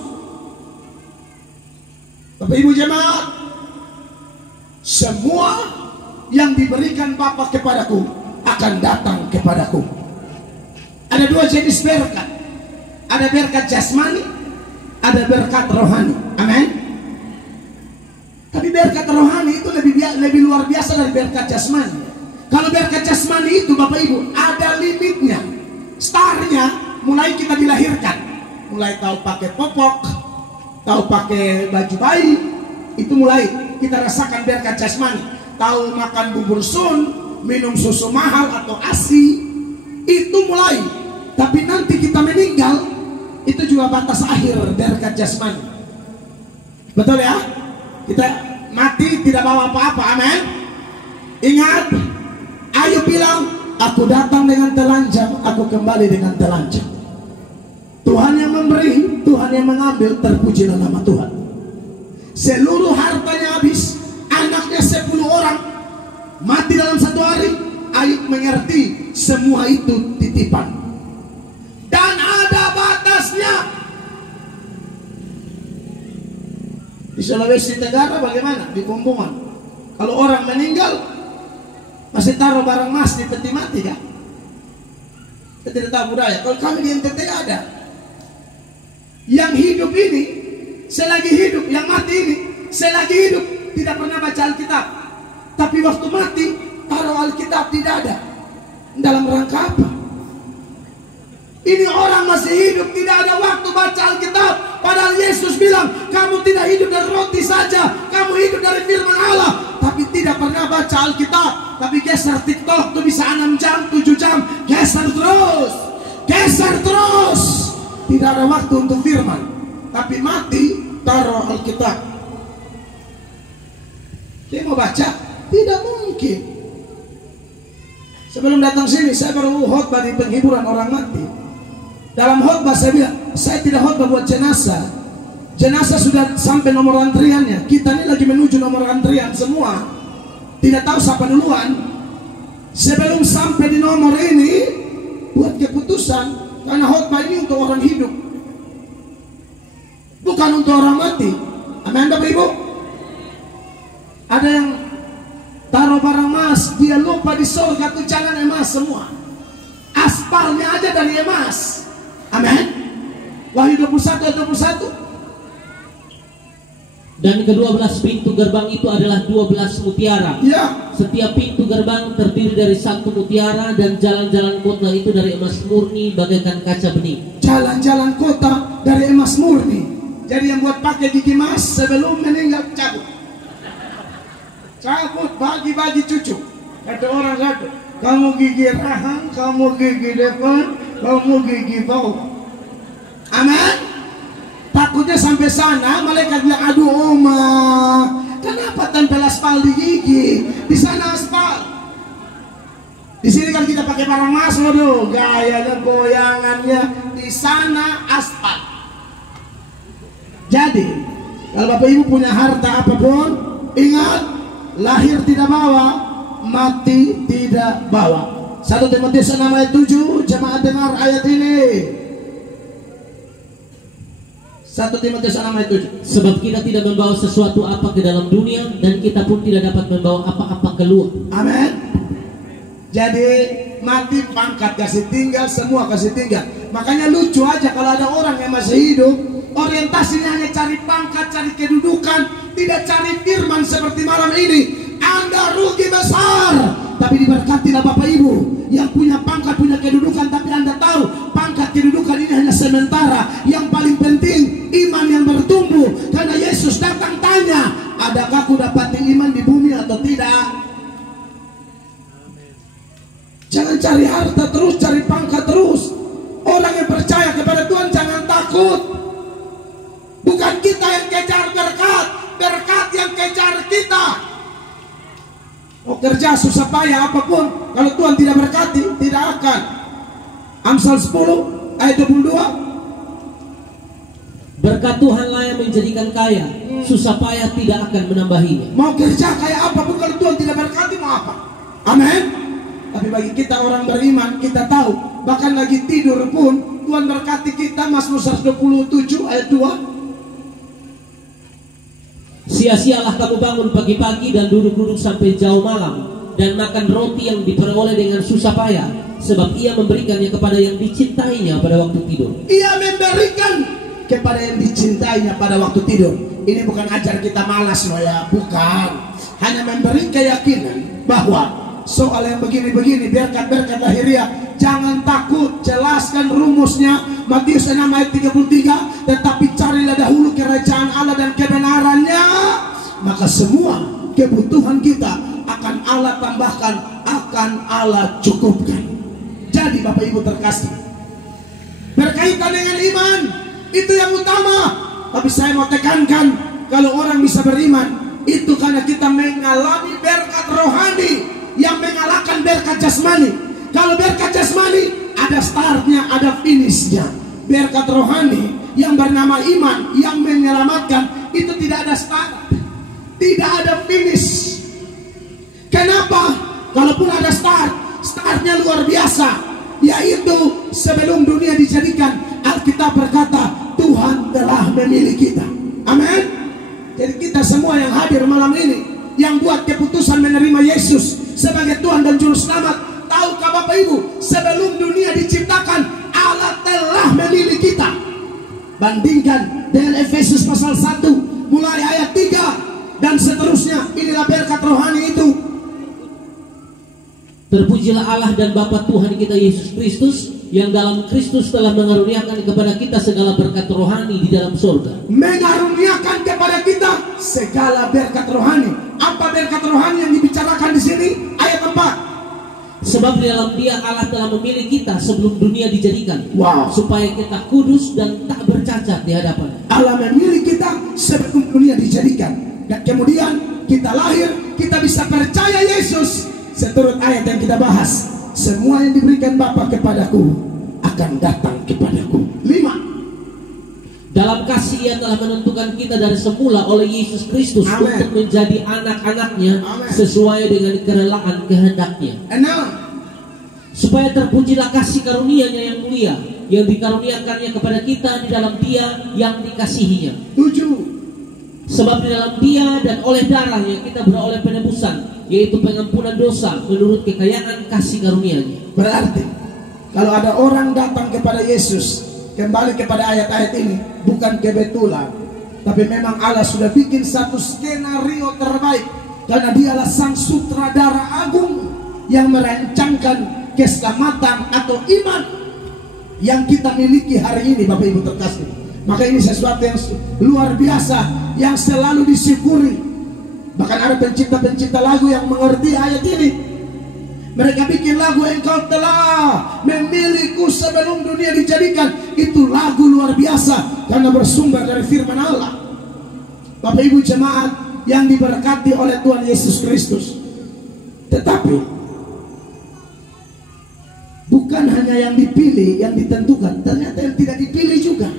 Bapak Ibu jemaat, semua yang diberikan Bapa kepadaku akan datang kepadaku. Ada dua jenis berkat. Ada berkat jasmani, ada berkat rohani. Amin. Tapi berkat rohani itu lebih luar biasa dari berkat jasmani. Kalau berkat jasmani itu Bapak Ibu ada limitnya. Startnya mulai kita dilahirkan, mulai tahu pakai popok, tahu pakai baju bayi, itu mulai kita rasakan berkat jasmani. Tahu makan bubur sun, minum susu mahal atau ASI, itu mulai. Tapi nanti kita meninggal, itu juga batas akhir berkat jasmani. Betul ya? Kita mati tidak bawa apa-apa, amin. Ingat, Ayub bilang, aku datang dengan telanjang, aku kembali dengan telanjang. Tuhan yang memberi, Tuhan yang mengambil, terpujilah nama Tuhan. Seluruh hartanya habis, anaknya 10 orang mati dalam 1 hari. Ayub mengerti semua itu titipan. Dan ada batasnya. Di Sulawesi Tenggara bagaimana? Di Bumbungan, kalau orang meninggal masih taruh barang emas di peti mati kan? Kita tidak tahu budaya. Kalau kami di NTT ada. Yang hidup ini selagi hidup, yang mati ini selagi hidup tidak pernah baca Alkitab. Tapi waktu mati taruh Alkitab di dada. Dalam rangka apa? Ini orang masih hidup tidak ada waktu baca Alkitab. Padahal Yesus bilang, kamu tidak hidup dari roti saja, kamu hidup dari firman Allah. Tapi tidak pernah baca Alkitab. Tapi geser TikTok tuh bisa 6 jam, 7 jam. Geser terus, geser terus. Tidak ada waktu untuk firman. Tapi mati, taruh Alkitab. Dia mau baca? Tidak mungkin. Sebelum datang sini, saya baru khotbah di penghiburan orang mati. Dalam khotbah saya bilang, saya tidak khotbah buat jenazah. Jenazah sudah sampai nomor antriannya. Kita ini lagi menuju nomor antrian semua. Tidak tahu siapa duluan. Sebelum sampai di nomor ini, buat keputusan. Karena khotbah ini untuk orang hidup, bukan untuk orang mati. Amin Bapak Ibu. Ada yang taruh barang emas, dia lupa di surga tuh jalan emas semua. Aspalnya aja dari emas. Amin. Wahyu 21 ayat 21. Dan ke-12 pintu gerbang itu adalah 12 mutiara. Ya. Setiap pintu gerbang terdiri dari 1 mutiara, dan jalan-jalan kota itu dari emas murni bagaikan kaca bening. Jalan-jalan kota dari emas murni. Jadi yang buat pakai gigi emas sebelum meninggal cabut. Cabut, bagi-bagi cucu. Ada orang satu, kamu gigi rahang, kamu gigi depan, kamu gigi bawah. Amin. Takutnya sampai sana malaikat bilang, aduh oma, kenapa tempel aspal di gigi? Di sana aspal. Di sini kan kita pakai barang emas, waduh, gayanya, goyangannya. Di sana aspal. Jadi, kalau Bapak Ibu punya harta apapun, ingat, lahir tidak bawa, mati tidak bawa. 1 Timotius 6 ayat 7, jemaat dengar ayat ini. 1 Timotius 6 ayat 7. Sebab kita tidak membawa sesuatu apa ke dalam dunia, dan kita pun tidak dapat membawa apa-apa keluar. Amin. Jadi mati pangkat kasih tinggal, semua kasih tinggal. Makanya lucu aja kalau ada orang yang masih hidup, orientasinya hanya cari pangkat, cari kedudukan, tidak cari firman seperti malam ini. Anda rugi besar. Tapi diberkatilah Bapak Ibu yang punya pangkat, punya kedudukan, tapi Anda tahu pangkat kedudukan ini hanya sementara. Yang paling penting iman yang bertumbuh. Karena Yesus datang tanya, adakah aku dapat iman di bumi atau tidak? Jangan cari harta terus, cari pangkat terus. Orang yang percaya kepada Tuhan jangan takut. Bukan kita yang kejar berkat, berkat yang kejar kita. Mau kerja susah payah apapun, kalau Tuhan tidak berkati, tidak akan. Amsal 10 ayat 22. Berkat Tuhanlah yang menjadikan kaya, susah payah tidak akan menambahinya. Mau kerja kayak apapun, kalau Tuhan tidak berkati mau apa? Amin. Tapi bagi kita orang beriman, kita tahu bahkan lagi tidur pun Tuhan berkati kita. Mazmur 127 ayat 2. Sia-sialah kamu bangun pagi-pagi dan duduk-duduk sampai jauh malam, dan makan roti yang diperoleh dengan susah payah, sebab ia memberikannya kepada yang dicintainya pada waktu tidur. Ia memberikan kepada yang dicintainya pada waktu tidur. Ini bukan ajar kita malas loh ya, bukan. Hanya memberi keyakinan bahwa soal yang begini-begini, berkat-berkat lahiriah, jangan takut. Jelaskan rumusnya, Matius 6 ayat 33. Tetapi carilah dahulu kerajaan Allah dan kebenarannya, maka semua kebutuhan kita akan Allah tambahkan, akan Allah cukupkan. Jadi Bapak Ibu terkasih, berkaitan dengan iman, itu yang utama. Tapi saya mau tekankan, kalau orang bisa beriman, itu karena kita mengalami berkat rohani yang mengalahkan berkat jasmani. Kalau berkat jasmani ada startnya, ada finishnya. Berkat rohani yang bernama iman yang menyelamatkan, itu tidak ada start, tidak ada finish. Kenapa? Kalaupun ada start, startnya luar biasa, yaitu sebelum dunia dijadikan, Alkitab berkata Tuhan telah memilih kita. Amin. Jadi kita semua yang hadir malam ini, yang buat keputusan menerima Yesus sebagai Tuhan dan Juru Selamat, tahukah Bapak Ibu, sebelum dunia diciptakan Allah telah memilih kita. Bandingkan dengan Efesus pasal 1 mulai ayat 3 dan seterusnya. Inilah berkat rohani itu. Terpujilah Allah dan Bapa Tuhan kita Yesus Kristus, yang dalam Kristus telah mengaruniakan kepada kita segala berkat rohani di dalam surga. Mengaruniakan kepada kita segala berkat rohani. Apa berkat rohani yang dibicarakan di sini? Ayat 4. Sebab di dalam Dia Allah telah memilih kita sebelum dunia dijadikan, Wow. supaya kita kudus dan tak bercacat di hadapan. Allah memilih kita sebelum dunia dijadikan, dan kemudian kita lahir, kita bisa percaya Yesus. Seturut ayat yang kita bahas, semua yang diberikan Bapa kepadaku akan datang kepadaku. 5. Dalam kasih Ia telah menentukan kita dari semula oleh Yesus Kristus untuk menjadi anak-anaknya sesuai dengan kerelaan kehendak-Nya. 6. Supaya terpujilah kasih karunia-Nya yang mulia, yang dikaruniakannya kepada kita di dalam Dia yang dikasihinya. 7. Sebab di dalam Dia dan oleh darahnya kita beroleh penebusan, yaitu pengampunan dosa menurut kekayaan kasih karunia-Nya. Berarti kalau ada orang datang kepada Yesus, kembali kepada ayat-ayat ini, bukan kebetulan, tapi memang Allah sudah bikin satu skenario terbaik, karena Dialah sang sutradara agung yang merancangkan keselamatan atau iman yang kita miliki hari ini, Bapak Ibu terkasih. Maka ini sesuatu yang luar biasa, yang selalu disyukuri. Bahkan ada pencipta-pencipta lagu yang mengerti ayat ini. Mereka bikin lagu, Engkau telah memilihku sebelum dunia dijadikan. Itu lagu luar biasa karena bersumber dari firman Allah. Bapak Ibu jemaat yang diberkati oleh Tuhan Yesus Kristus. Tetapi bukan hanya yang dipilih, yang ditentukan, ternyata yang tidak dipilih juga.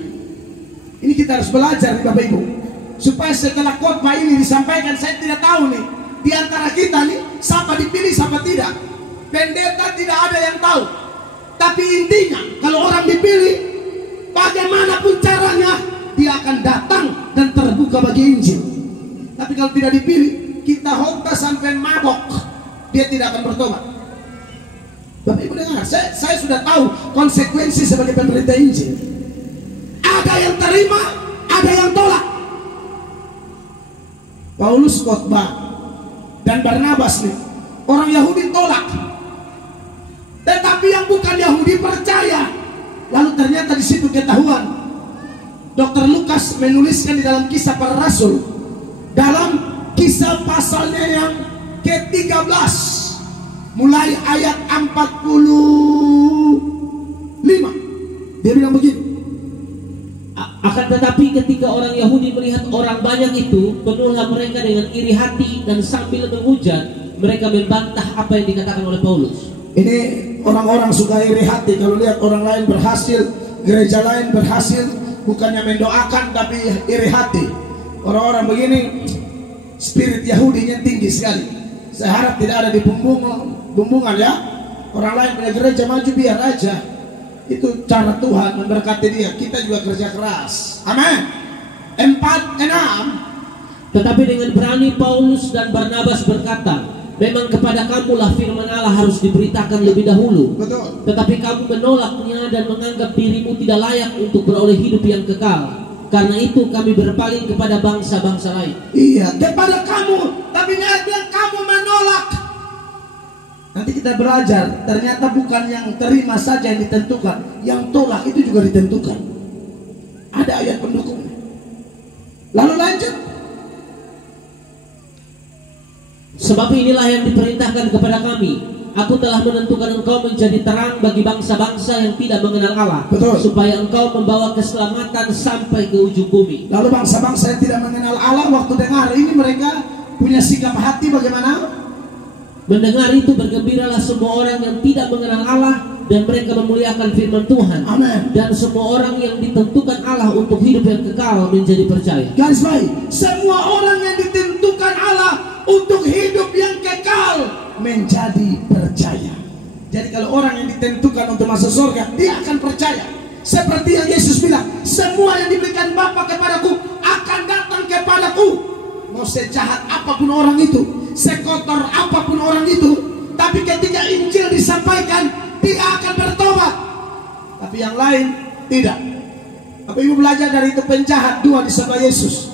Ini kita harus belajar nih Bapak Ibu, supaya setelah khotbah ini disampaikan, saya tidak tahu nih di antara kita nih siapa dipilih siapa tidak. Pendeta tidak ada yang tahu. Tapi intinya kalau orang dipilih, bagaimanapun caranya dia akan datang dan terbuka bagi Injil. Tapi kalau tidak dipilih, kita khotbah sampai mabok, dia tidak akan bertobat. Bapak Ibu dengar, saya sudah tahu konsekuensi sebagai pemberita Injil. Ada yang terima, ada yang tolak. Paulus khotbah dan Barnabas nih, orang Yahudi tolak. Tetapi yang bukan Yahudi percaya. Lalu ternyata di situ ketahuan. Dr. Lukas menuliskan di dalam Kisah Para Rasul, dalam kisah pasalnya yang ke-13, mulai ayat 45. Dia bilang begini. Akan tetapi ketika orang Yahudi melihat orang banyak itu, penuhlah mereka dengan iri hati dan sambil menghujat mereka membantah apa yang dikatakan oleh Paulus. Ini orang-orang suka iri hati kalau lihat orang lain berhasil, gereja lain berhasil, bukannya mendoakan tapi iri hati. Orang-orang begini spirit Yahudinya tinggi sekali. Saya harap tidak ada di bumbungan ya. Orang lain punya gereja maju, biar aja. Itu cara Tuhan memberkati dia. Kita juga kerja keras. Amin. 4, 6. Tetapi dengan berani Paulus dan Barnabas berkata, memang kepada kamulah firman Allah harus diberitakan lebih dahulu. Betul. Tetapi kamu menolaknya dan menganggap dirimu tidak layak untuk beroleh hidup yang kekal. Karena itu kami berpaling kepada bangsa-bangsa lain. Iya, kepada kamu. Tapi dia kamu menolak. Nanti kita belajar, ternyata bukan yang terima saja yang ditentukan, yang tolak itu juga ditentukan. Ada ayat pendukungnya. Lalu lanjut. Sebab inilah yang diperintahkan kepada kami. Aku telah menentukan engkau menjadi terang bagi bangsa-bangsa yang tidak mengenal Allah. Betul. Supaya engkau membawa keselamatan sampai ke ujung bumi. Lalu bangsa-bangsa yang tidak mengenal Allah waktu dengar ini mereka punya sikap hati bagaimana? Mendengar itu bergembiralah semua orang yang tidak mengenal Allah, dan mereka memuliakan firman Tuhan. Amin. Dan semua orang yang ditentukan Allah untuk hidup yang kekal menjadi percaya. Garis baik, semua orang yang ditentukan Allah untuk hidup yang kekal menjadi percaya. Jadi kalau orang yang ditentukan untuk masuk surga, dia akan percaya. Seperti yang Yesus bilang, semua yang diberikan Bapa kepadaku akan datang kepadaku. Mau sejahat apapun orang itu, sekotor apapun orang itu, tapi ketika Injil disampaikan, dia akan bertobat. Tapi yang lain tidak. Bapak Ibu belajar dari itu penjahat dua di sebelah Yesus.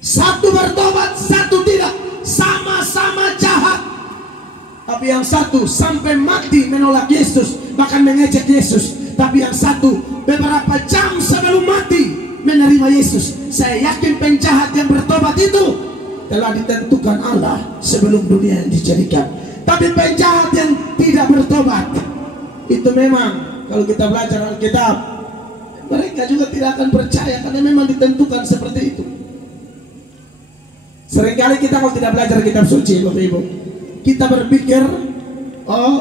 Satu bertobat, satu tidak. Sama-sama jahat. Tapi yang satu sampai mati menolak Yesus, bahkan mengejek Yesus. Tapi yang satu beberapa jam sebelum mati menerima Yesus. Saya yakin penjahat yang bertobat itu telah ditentukan Allah sebelum dunia dijadikan. Tapi penjahat yang tidak bertobat itu memang, kalau kita belajar Alkitab, mereka juga tidak akan percaya karena memang ditentukan seperti itu. Seringkali kita kalau tidak belajar kitab suci, Bapak Ibu, kita berpikir, oh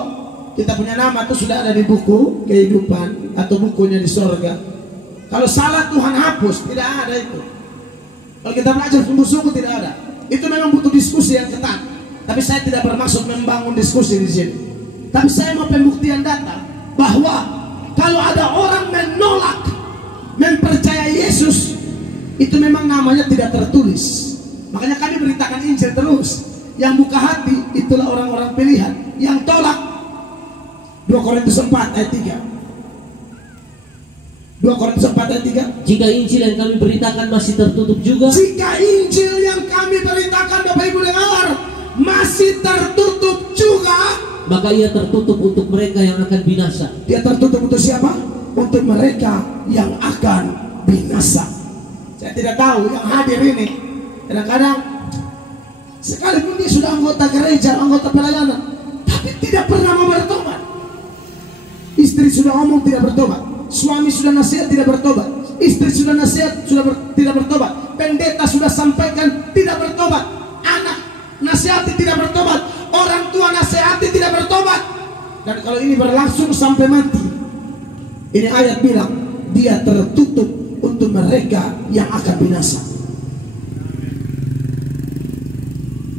kita punya nama itu sudah ada di buku kehidupan atau bukunya di surga. Kalau salah Tuhan hapus, tidak ada itu. Kalau kita belajar sungguh-sungguh tidak ada. Itu memang butuh diskusi yang ketat. Tapi saya tidak bermaksud membangun diskusi di sini. Tapi saya mau pembuktian data bahwa kalau ada orang menolak mempercayai Yesus, itu memang namanya tidak tertulis. Makanya kami beritakan Injil terus. Yang buka hati itulah orang-orang pilihan. Yang tolak 2 Korintus 4 ayat 3. 2 Korintus 4 ayat 3. Jika Injil yang kami beritakan masih tertutup juga, jika Injil yang kami beritakan, Bapak Ibu dengar, masih tertutup juga, maka ia tertutup untuk mereka yang akan binasa. Dia tertutup untuk siapa? Untuk mereka yang akan binasa. Saya tidak tahu yang hadir ini, kadang-kadang sekalipun dia sudah anggota gereja, anggota pelayanan, tapi tidak pernah mau bertobat. Istri sudah ngomong tidak bertobat, suami sudah nasihat tidak bertobat, istri sudah nasihat tidak bertobat, pendeta sudah sampaikan tidak bertobat, anak nasihati tidak bertobat, orang tua nasihati tidak bertobat. Dan kalau ini berlangsung sampai mati, ini ayat bilang dia tertutup untuk mereka yang akan binasa.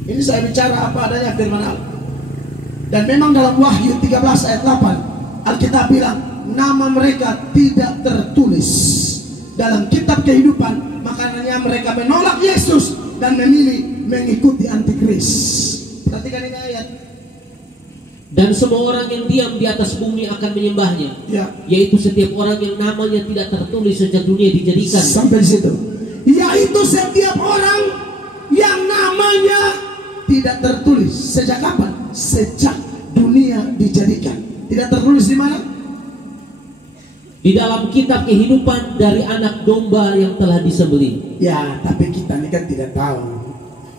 Ini saya bicara apa adanya firman Allah. Dan memang dalam Wahyu 13 ayat 8 Alkitab bilang nama mereka tidak tertulis dalam kitab kehidupan, makanya mereka menolak Yesus dan memilih mengikuti antikris. Perhatikan ini ayat. Dan semua orang yang diam di atas bumi akan menyembahnya, Ya. yaitu setiap orang yang namanya tidak tertulis sejak dunia dijadikan. Sampai di situ. Yaitu setiap orang yang namanya tidak tertulis. Sejak kapan? Sejak dunia dijadikan. Tidak tertulis di mana? Di dalam kitab kehidupan dari anak domba yang telah disembelih. Ya, tapi kita ini kan tidak tahu.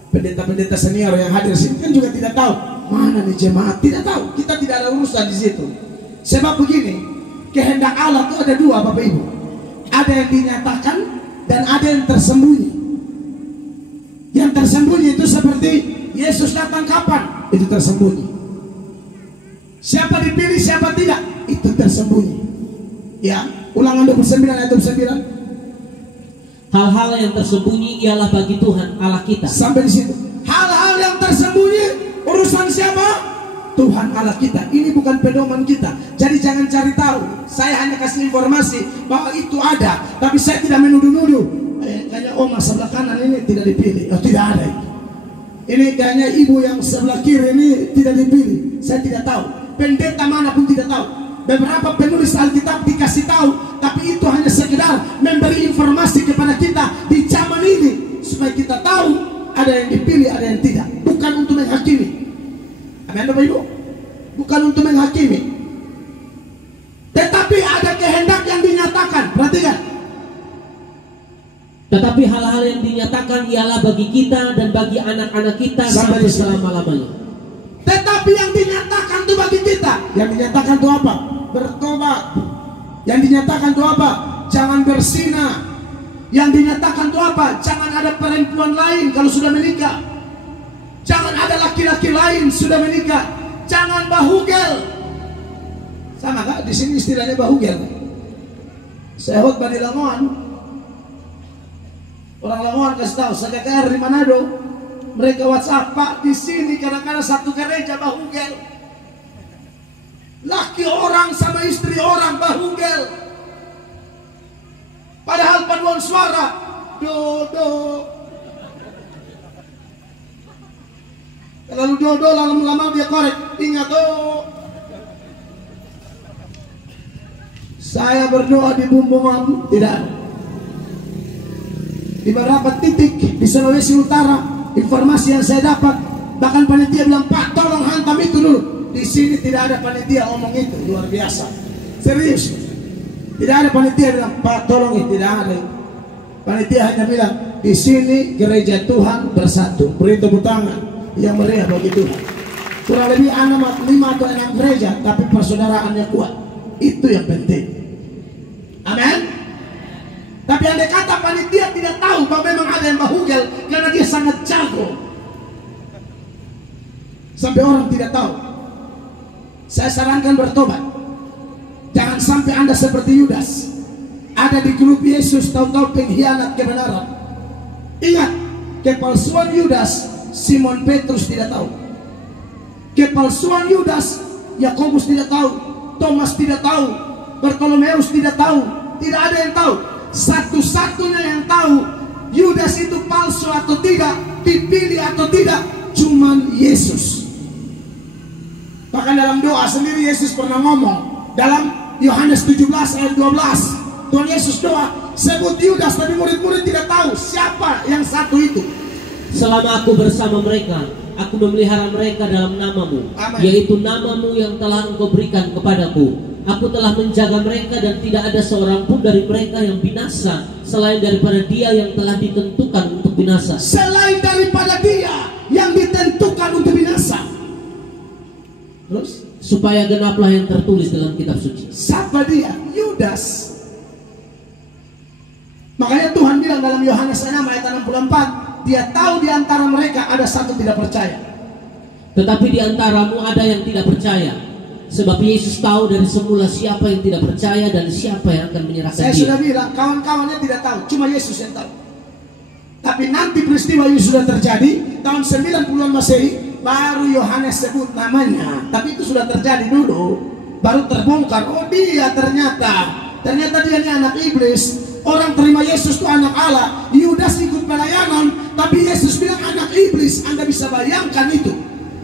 Pendeta-pendeta senior yang hadir sini kan juga tidak tahu mana nih jemaat, tidak tahu. Kita tidak ada urusan di situ. Sebab begini, kehendak Allah itu ada dua, Bapak Ibu. Ada yang dinyatakan dan ada yang tersembunyi. Yang tersembunyi itu seperti Yesus datang kapan? Itu tersembunyi. Siapa dipilih, siapa tidak? Itu tersembunyi. Ya, Ulangan 29 ayat 29. Hal-hal yang tersembunyi ialah bagi Tuhan Allah kita. Sampai di situ. Hal-hal yang tersembunyi urusan siapa? Tuhan Allah kita. Ini bukan pedoman kita. Jadi jangan cari tahu. Saya hanya kasih informasi bahwa itu ada, tapi saya tidak menuduh-nuduh. Kayaknya oma sebelah kanan ini tidak dipilih. Oh, tidak ada itu. Ini kayaknya ibu yang sebelah kiri ini tidak dipilih. Saya tidak tahu. Pendeta manapun tidak tahu. Beberapa penulis Alkitab dikasih tahu, tapi itu hanya sekedar memberi informasi kepada kita di zaman ini supaya kita tahu ada yang dipilih, ada yang tidak. Bukan untuk menghakimi. Amin, Bapak Ibu. Bukan untuk menghakimi. Tetapi ada kehendak yang dinyatakan. Perhatikan. Tetapi hal-hal yang dinyatakan ialah bagi kita dan bagi anak-anak kita sampai selama-lamanya. Tetapi yang dinyatakan itu bagi kita. Yang dinyatakan itu apa? Bertobat. Yang dinyatakan itu apa? Jangan berzina. Yang dinyatakan itu apa? Jangan ada perempuan lain kalau sudah menikah. Jangan ada laki-laki lain sudah menikah. Jangan bahugel. Sama kak? Di sini istilahnya bahugel. Saya khotbah di Lamongan. Orang Lamongan kasih tahu, saya KKR di Manado. Mereka WhatsApp, Pak, di sini kadang-kadang satu gereja bahugel. Laki orang sama istri orang bahugel. Padahal paduan suara do. Lalu do lama-lama dia korek. Ingat saya berdoa di Bumbungan tidak ada. Di beberapa titik di Sulawesi Utara, informasi yang saya dapat, bahkan panitia bilang, Pak, tolong hantam itu dulu. Di sini tidak ada panitia ngomong itu, luar biasa. Serius. Tidak ada panitia bilang, Pak, tolong itu, tidak ada. Panitia hanya bilang, di sini gereja Tuhan bersatu. Beri tepuk tangan yang meriah bagi Tuhan. Kurang lebih 5 atau 6 gereja, tapi persaudaraannya kuat. Itu yang penting. Amin. Tapi andai kata panitia tidak tahu bahwa memang ada yang bahugel karena dia sangat jago, sampai orang tidak tahu, saya sarankan bertobat. Jangan sampai Anda seperti Yudas, ada di grup Yesus tahu-tahu pengkhianat kebenaran. Ingat, kepalsuan Yudas Simon Petrus tidak tahu. Kepalsuan Yudas Yakobus tidak tahu, Thomas tidak tahu, Bartolomeus tidak tahu. Tidak ada yang tahu. Satu-satunya yang tahu Yudas itu palsu atau tidak, dipilih atau tidak, cuman Yesus. Bahkan dalam doa sendiri Yesus pernah ngomong dalam Yohanes 17 ayat 12. Tuhan Yesus doa, sebut Yudas, tapi murid-murid tidak tahu siapa yang satu itu. Selama aku bersama mereka, aku memelihara mereka dalam namamu. Amen. Yaitu namamu yang telah engkau berikan kepadaku. Aku telah menjaga mereka dan tidak ada seorang pun dari mereka yang binasa selain daripada dia yang telah ditentukan untuk binasa. Selain daripada dia yang ditentukan untuk binasa. Terus? Supaya genaplah yang tertulis dalam kitab suci. Siapa dia? Yudas. Makanya Tuhan bilang dalam Yohanes 6 ayat 64, dia tahu di antara mereka ada satu tidak percaya. Tetapi di antaramu ada yang tidak percaya. Sebab Yesus tahu dari semula siapa yang tidak percaya dan siapa yang akan menyerahkan dia. Saya sudah bilang, kawan-kawannya tidak tahu, cuma Yesus yang tahu. Tapi nanti peristiwa ini sudah terjadi, tahun 90-an Masehi, baru Yohanes sebut namanya. Tapi itu sudah terjadi dulu, baru terbongkar, oh dia ternyata dia ini anak iblis. Orang terima Yesus itu anak Allah. Yudas ikut pelayanan, tapi Yesus bilang anak iblis. Anda bisa bayangkan itu.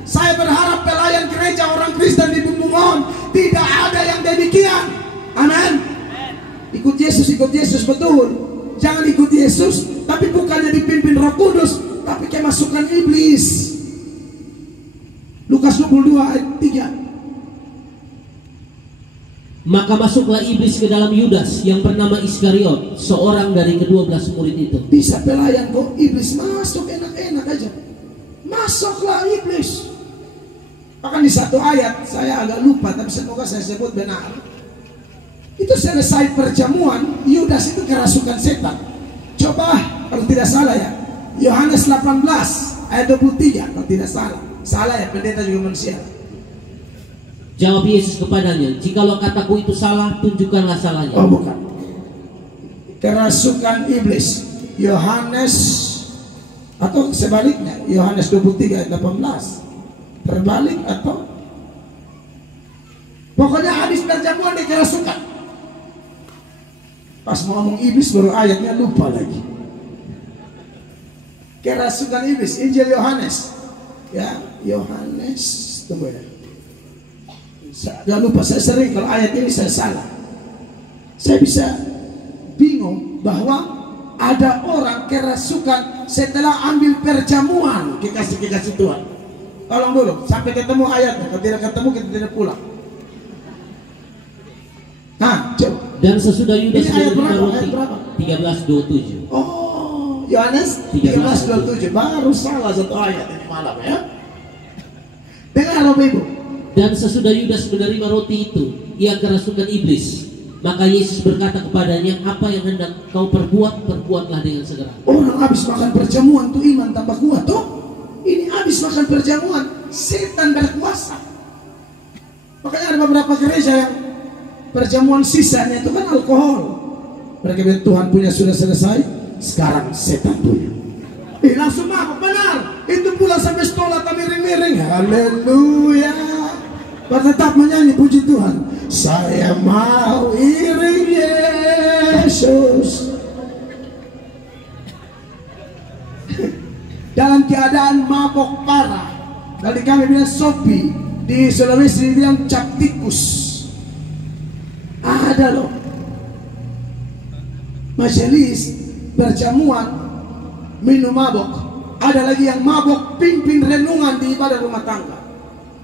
Saya berharap pelayan gereja orang Kristen di Bumbungan tidak ada yang demikian. Amin. Ikut Yesus betul. Jangan ikut Yesus, tapi bukannya dipimpin Roh Kudus, tapi kemasukan iblis. Lukas 22 ayat 3. Maka masuklah iblis ke dalam Yudas yang bernama Iskariot, seorang dari ke-12 murid itu. Bisa pelayan kok iblis masuk enak-enak aja. Masuklah iblis. Bahkan di satu ayat, saya agak lupa, tapi semoga saya sebut benar. Itu selesai perjamuan, Yudas itu kerasukan setan. Coba, kalau tidak salah ya, Yohanes 18 ayat 23 kalau tidak salah. Salah ya, pendeta juga manusia. Jawab Yesus kepadanya, jikalau kataku itu salah, tunjukkanlah salahnya. Oh bukan. Kerasukan iblis. Yohanes atau sebaliknya, Yohanes 23 ayat 18. Terbalik atau pokoknya habis perjamuan dia kerasukan. Pas mau ngomong iblis baru ayatnya lupa lagi. Kerasukan iblis, Injil Yohanes. Ya, Yohanes, tunggu ya. Jangan lupa, saya sering kalau ayat ini saya salah. Saya bisa bingung bahwa ada orang kerasukan setelah ambil perjamuan kekasih Tuhan. Tolong dulu sampai ketemu ayatnya. Kalau tidak ketemu kita tidak pulang. Nah, coba. Dan sesudah Yudas menerima roti 13:27. Oh, Yohanes 13:27. Baru salah satu ayat ini malam ya. Dengar Bapak Ibu. Dan sesudah Yudas menerima roti itu, ia kerasukan iblis. Maka Yesus berkata kepadanya, apa yang hendak kau perbuat, perbuatlah dengan segera. Orang habis makan perjamuan tuh iman tambah kuat toh. Ini habis makan perjamuan, setan berkuasa. Makanya ada beberapa gereja yang perjamuan sisanya itu kan alkohol. Mereka bilang Tuhan punya sudah selesai, sekarang setan punya. Langsung mabuk, benar. Itu pulang sampai sekolah tak miring-miring. Haleluya. Tetap menyanyi puji Tuhan. Saya mau iring Yesus. Dalam keadaan mabok parah. Tadi kami bilang Sopi di Sulawesi bilang cap tikus. Ada loh majelis perjamuan minum mabok. Ada lagi yang mabok pimpin renungan di ibadah rumah tangga.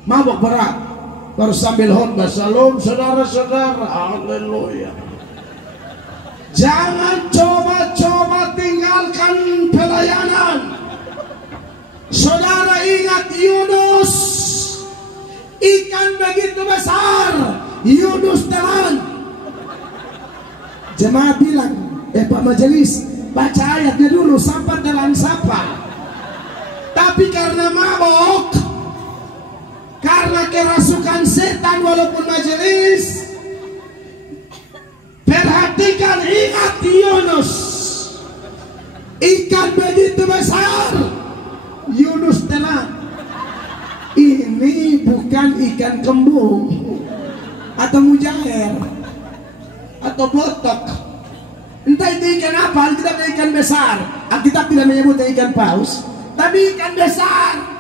Mabok berat. Baru sambil khotbah, salam saudara-saudara, haleluya. Jangan coba-coba tinggalkan pelayanan. Saudara ingat Yunus, ikan begitu besar, Yunus telan. Jemaat bilang, Pak Majelis, baca ayatnya dulu, sapa telan sapa. Tapi karena mabok, karena kerasukan setan walaupun majelis, perhatikan, ingat Yunus, ikan begitu besar, Yunus telan. Ini bukan ikan kembung atau mujair atau botok, entah itu ikan apa. Alkitab ikan besar, Alkitab tidak menyebut ikan paus, tapi ikan besar.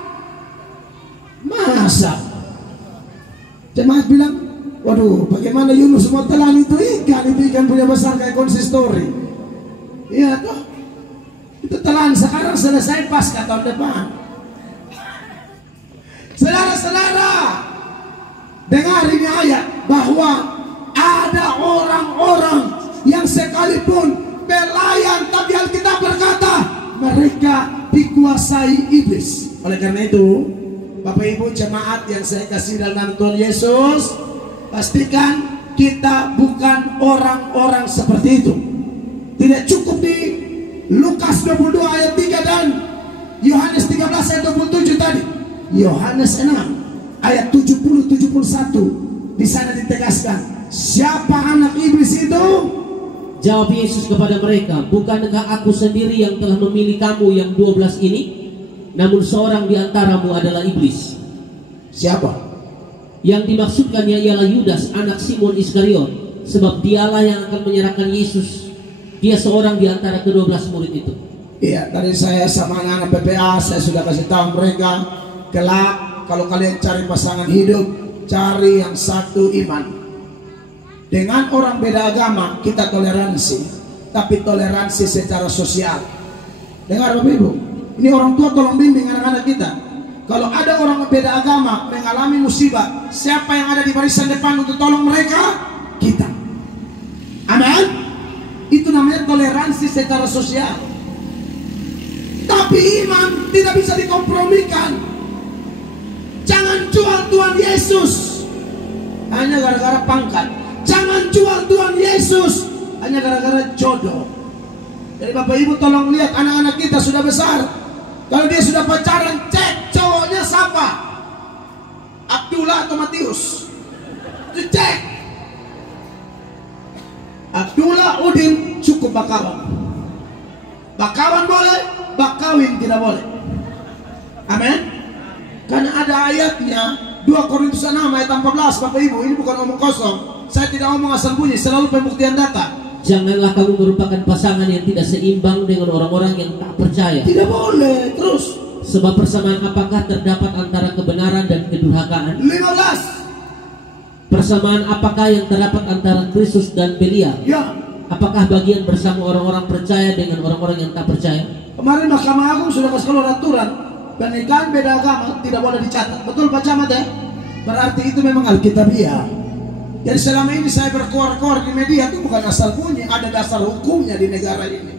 Masa jemaat bilang, waduh, bagaimana Yunus mau telan itu ikan punya besar kayak konsistori. Iya toh, itu telan sekarang selesai pasca tahun depan. Saudara-saudara, dengar ini ayat bahwa ada orang-orang yang sekalipun pelayan, tapi Alkitab berkata mereka dikuasai iblis. Oleh karena itu, Bapak Ibu jemaat yang saya kasih dalam nama Tuhan Yesus, pastikan kita bukan orang-orang seperti itu. Tidak cukup di Lukas 22 ayat 3 dan Yohanes 13 ayat 27 tadi. Yohanes 6 ayat 70-71 di sana ditegaskan, siapa anak iblis itu? Jawab Yesus kepada mereka, bukankah aku sendiri yang telah memilih kamu yang 12 ini? Namun seorang di antaramu adalah iblis. Siapa? Yang dimaksudkannya ialah Yudas, anak Simon Iskariot, sebab dialah yang akan menyerahkan Yesus. Dia seorang di antara ke-12 murid itu. Iya, tadi saya sama anak-anak PPA, saya sudah kasih tahu mereka, kelak kalau kalian cari pasangan hidup, cari yang satu iman. Dengan orang beda agama kita toleransi, tapi toleransi secara sosial. Dengar Bapak Ibu, ini orang tua tolong bimbing anak-anak kita. Kalau ada orang beda agama mengalami musibah, siapa yang ada di barisan depan untuk tolong mereka? Kita. Amin. Itu namanya toleransi secara sosial. Tapi iman tidak bisa dikompromikan. Jangan jual Tuhan Yesus hanya gara-gara pangkat. Jangan jual Tuhan Yesus hanya gara-gara jodoh. Jadi Bapak Ibu tolong lihat anak-anak kita sudah besar. Kalau dia sudah pacaran, cek cowoknya siapa, Abdullah atau Matius. Itu cek. Abdullah, Udin, cukup bakawan. Bakawan boleh, bakawin tidak boleh. Amin. Karena ada ayatnya 2 Korintus 6 ayat 14. Bapak Ibu, ini bukan omong kosong. Saya tidak omong asal bunyi, selalu pembuktian data. Janganlah kamu merupakan pasangan yang tidak seimbang dengan orang-orang yang tak percaya. Tidak boleh. Terus, sebab persamaan apakah terdapat antara kebenaran dan kedurhakaan? 15. Persamaan apakah yang terdapat antara Kristus dan Belial? Ya. Apakah bagian bersama orang-orang percaya dengan orang-orang yang tak percaya? Kemarin Mahkamah Agung sudah kasih keluar aturan, pernikahan beda agama tidak boleh dicatat. Betul Pak Camat ya? Berarti itu memang Alkitabiah. Jadi selama ini saya berkoar-koar di media itu bukan asal bunyi, ada dasar hukumnya di negara ini.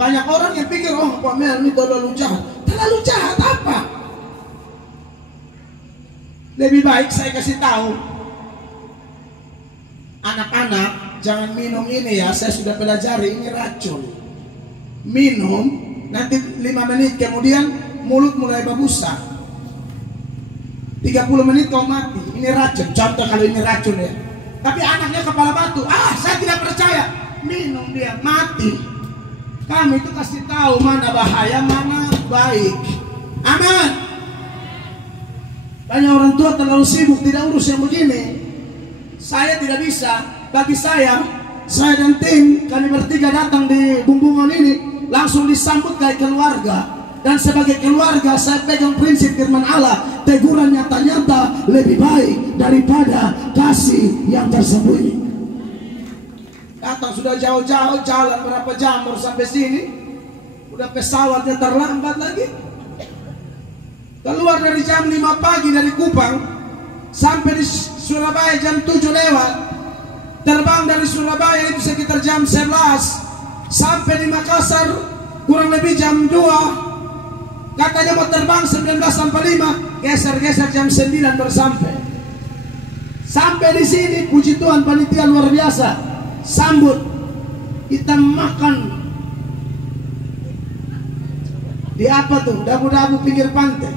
Banyak orang yang pikir, oh Pak Mel ini terlalu jahat. Terlalu jahat apa? Lebih baik saya kasih tahu, anak-anak jangan minum ini ya, saya sudah pelajari, ini racun. Minum, nanti 5 menit kemudian mulut mulai berbusa. 30 menit kau mati. Ini racun. Contoh kalau ini racun ya. Tapi anaknya kepala batu. Saya tidak percaya. Minum dia mati. Kami itu kasih tahu mana bahaya, mana baik. Aman. Banyak orang tua terlalu sibuk tidak urus yang begini. Saya tidak bisa. Bagi saya dan tim, kami bertiga datang di Bumbungan ini langsung disambut kayak keluarga. Dan sebagai keluarga saya pegang prinsip firman Allah, teguran nyata-nyata lebih baik daripada kasih yang tersembunyi. Datang sudah jauh-jauh jalan berapa jam baru sampai sini, udah pesawatnya terlambat lagi. Keluar dari jam 5 pagi dari Kupang sampai di Surabaya jam 7 lewat. Terbang dari Surabaya itu sekitar jam 11, sampai di Makassar kurang lebih jam 2. Katanya mau terbang 19.45, geser-geser jam 9 baru sampai. Sampai di sini, puji Tuhan panitia luar biasa, sambut. Kita makan di apa tuh, dabu-dabu pinggir pantai.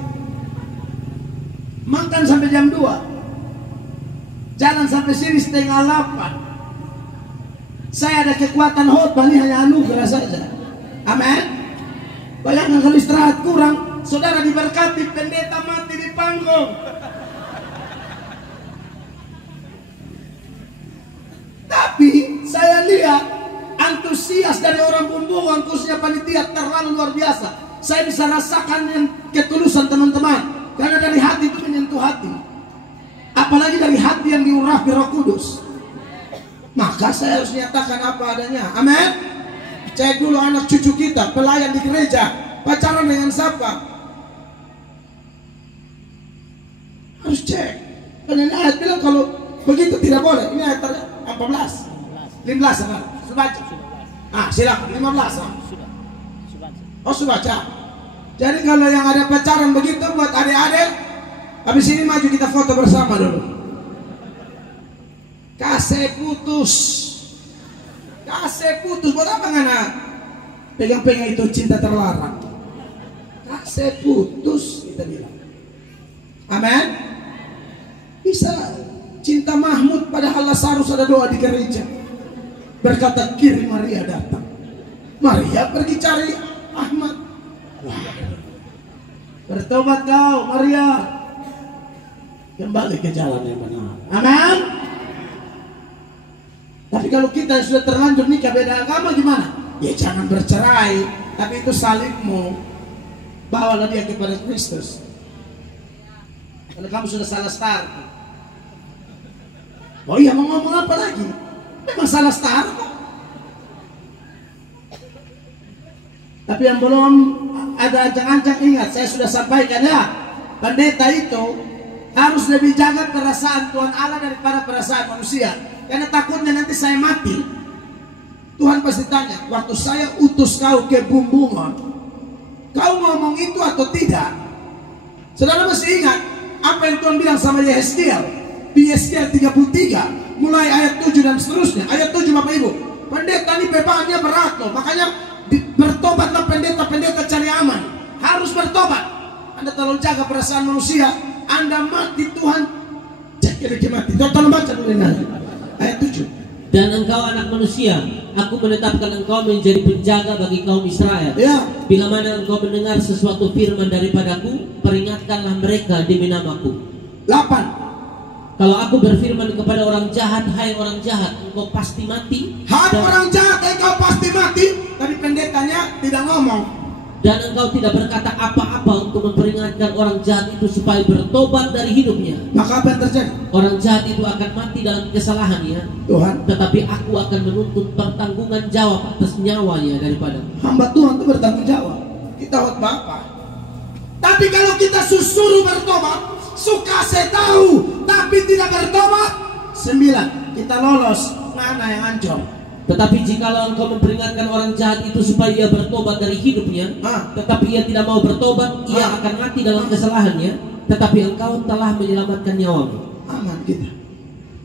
Makan sampai jam 2. Jalan sampai sini setengah 8. Saya ada kekuatan khotbah ini hanya anugerah saja. Amin. Bayangkan kalau istirahat kurang, saudara diberkati, pendeta mati di panggung. Tapi saya lihat antusias dari orang Bumbungan, khususnya panitia, terlalu luar biasa. Saya bisa rasakan yang ketulusan teman-teman, karena dari hati itu menyentuh hati. Apalagi dari hati yang diurapi Roh Kudus. Maka saya harus nyatakan apa adanya. Amin. Cek dulu anak cucu kita, pelayan di gereja, pacaran dengan siapa? Harus cek. Karena ini ayat bilang kalau begitu tidak boleh. Ini ayat 14, 15 apa? Sudah baca. Silakan 15. Oh sudah baca. Jadi kalau yang ada pacaran begitu buat adik-adik, habis ini maju kita foto bersama dulu. Kasih putus. Kasih putus buat apa ngana? Pegang-pegang itu cinta terlarang. Kasih putus kita bilang. Amin. Bisa cinta Mahmud padahal Lazarus ada doa di gereja. Berkata kirim Maria datang. Maria pergi cari Ahmad. Wah. Bertobat kau Maria. Kembali ke jalan yang benar. Amin. Tapi kalau kita sudah terlanjur nikah beda agama gimana? Ya jangan bercerai, tapi itu salibmu. Bawalah dia kepada Kristus. Kalau kamu sudah salah start. Oh iya, mau ngomong apa lagi? Memang salah start. Tapi yang belum ada ancang-ancang, ingat, saya sudah sampaikan ya, pendeta itu harus lebih jaga perasaan Tuhan Allah daripada perasaan manusia. Karena takutnya nanti saya mati, Tuhan pasti tanya, waktu saya utus kau ke Bumbungan, kau ngomong itu atau tidak? Saudara masih ingat apa yang Tuhan bilang sama Yehezkiel di Yehezkiel 33 mulai ayat 7 dan seterusnya. Ayat 7 Bapak Ibu, pendeta ini bebannya berat loh, makanya bertobatlah pendeta-pendeta cari aman. harus bertobat. Anda terlalu jaga perasaan manusia, Anda mati Tuhan cek mati. Tolong baca dulu ayat 7. Dan engkau anak manusia, aku menetapkan engkau menjadi penjaga bagi kaum Israel. Ya. Bila mana engkau mendengar sesuatu firman daripadaku, peringatkanlah mereka demi namaku. 8. Kalau aku berfirman kepada orang jahat, hai orang jahat, engkau pasti mati. Hai orang jahat, engkau pasti mati. Tapi pendetanya tidak ngomong. Dan engkau tidak berkata apa-apa untuk memperingatkan orang jahat itu supaya bertobat dari hidupnya. Maka apa yang terjadi? Orang jahat itu akan mati dalam kesalahannya, Tuhan. tetapi aku akan menuntut pertanggungan jawab atas nyawanya daripada hamba Tuhan itu bertanggung jawab. Kita khotbah apa? Tapi kalau kita suruh bertobat, suka saya tahu, tapi tidak bertobat, 9. Kita lolos, mana yang hancur? Tetapi jikalau engkau memperingatkan orang jahat itu supaya ia bertobat dari hidupnya, tetapi ia tidak mau bertobat, ia akan mati dalam kesalahannya, tetapi engkau telah menyelamatkan nyawamu. Aman kita.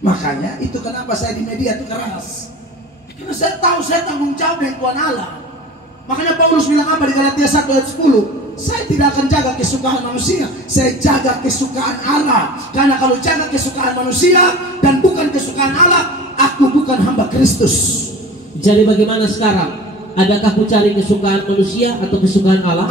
Makanya itu kenapa saya di media itu keras. Karena saya tahu saya tanggung jawab dengan Tuhan Allah. Makanya Paulus bilang apa di Galatia 1 ayat 10? Saya tidak akan jaga kesukaan manusia, saya jaga kesukaan Allah. Karena kalau jaga kesukaan manusia dan bukan kesukaan Allah, aku bukan hamba Kristus. Jadi bagaimana sekarang? Adakah ku cari kesukaan manusia atau kesukaan Allah?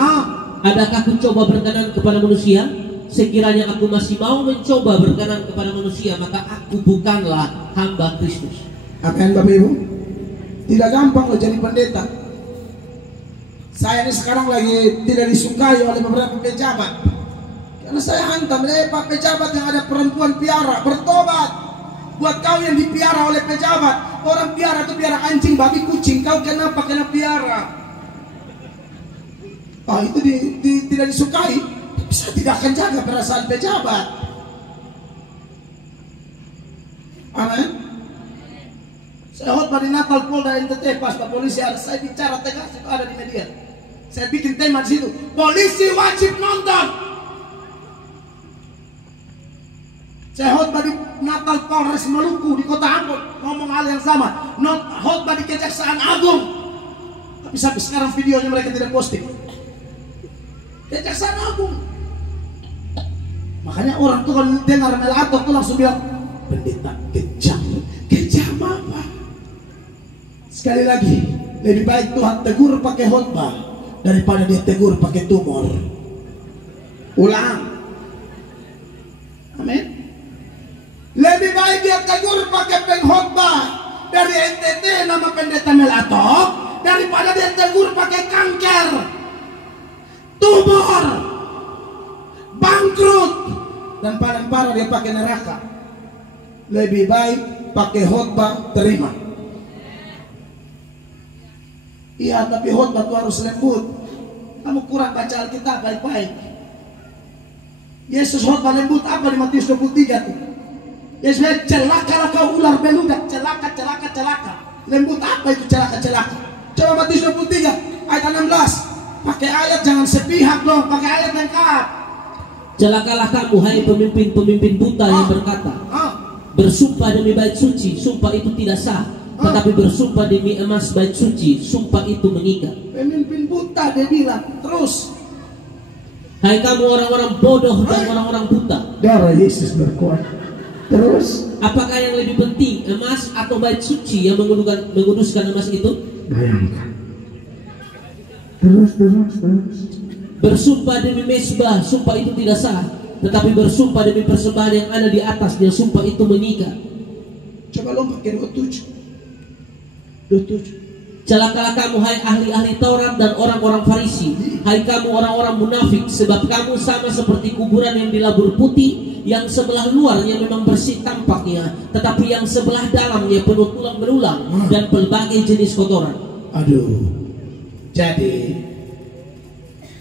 Adakah ku coba berkenan kepada manusia? Sekiranya aku masih mau mencoba berkenan kepada manusia, maka aku bukanlah hamba Kristus. Amin Bapak Ibu. Tidak gampang loh jadi pendeta. Saya ini sekarang lagi tidak disukai oleh beberapa pejabat. Karena saya hantam, Pak pejabat yang ada perempuan piara, bertobat. Buat kau yang dipiara oleh pejabat, orang piara itu piara anjing, babi, kucing, kau kenapa kena piara? Itu tidak disukai. Tapi saya tidak akan jaga perasaan pejabat. Amin. Saya khotbah di Natal Polda NTT, pas Pak Polisi ada, saya bicara tegas, itu ada di media. Saya bikin tema di situ, polisi wajib nonton. Saya khotbah di Natal Polres Maluku di Kota Ambon, ngomong hal yang sama. Khotbah di Kejaksaan Agung, tapi sampai sekarang videonya mereka tidak posting. Kejaksaan Agung. Makanya orang tuh kalau dengar Melato tuh langsung bilang, pendeta kejam. Kejam apa? Sekali lagi, lebih baik Tuhan tegur pakai khotbah daripada dia tegur pakai tumor. Ulang. Amin. Lebih baik dia tegur pakai pengkhotbah dari NTT nama pendeta Melato daripada dia tegur pakai kanker, tumor, bangkrut, dan paling parah dia pakai neraka. Lebih baik pakai khotbah terima. Iya, tapi khotbah itu harus lembut. Kamu kurang baca Alkitab baik-baik. Yesus khotbah lembut apa di Matius 23 tuh? Yesus bilang, celakalah kau ular beludak, celaka, celaka, celaka. Lembut apa itu celaka, celaka? Coba Matius 23 ayat 16. Pakai ayat jangan sepihak dong, pakai ayat lengkap. Celakalah kamu, hai pemimpin-pemimpin buta yang berkata, bersumpah demi bait suci, sumpah itu tidak sah. Tetapi bersumpah demi emas bait suci, sumpah itu mengikat. Pemimpin buta dia bilang, terus. Hai kamu orang-orang bodoh dan orang-orang buta. Darah Yesus berkuat. Terus, apakah yang lebih penting, emas atau bait suci yang menguduskan emas itu? Bayangkan. Terus. Bersumpah demi mezbah, sumpah itu tidak sah. Tetapi bersumpah demi persembahan yang ada di atasnya, sumpah itu mengikat. Coba lompat ke 27. Celakalah kamu, hai ahli-ahli Taurat dan orang-orang Farisi. Hai kamu orang-orang munafik, sebab kamu sama seperti kuburan yang dilabur putih, yang sebelah luarnya memang bersih tampaknya, tetapi yang sebelah dalamnya penuh tulang belulang dan berbagai jenis kotoran. Aduh. Jadi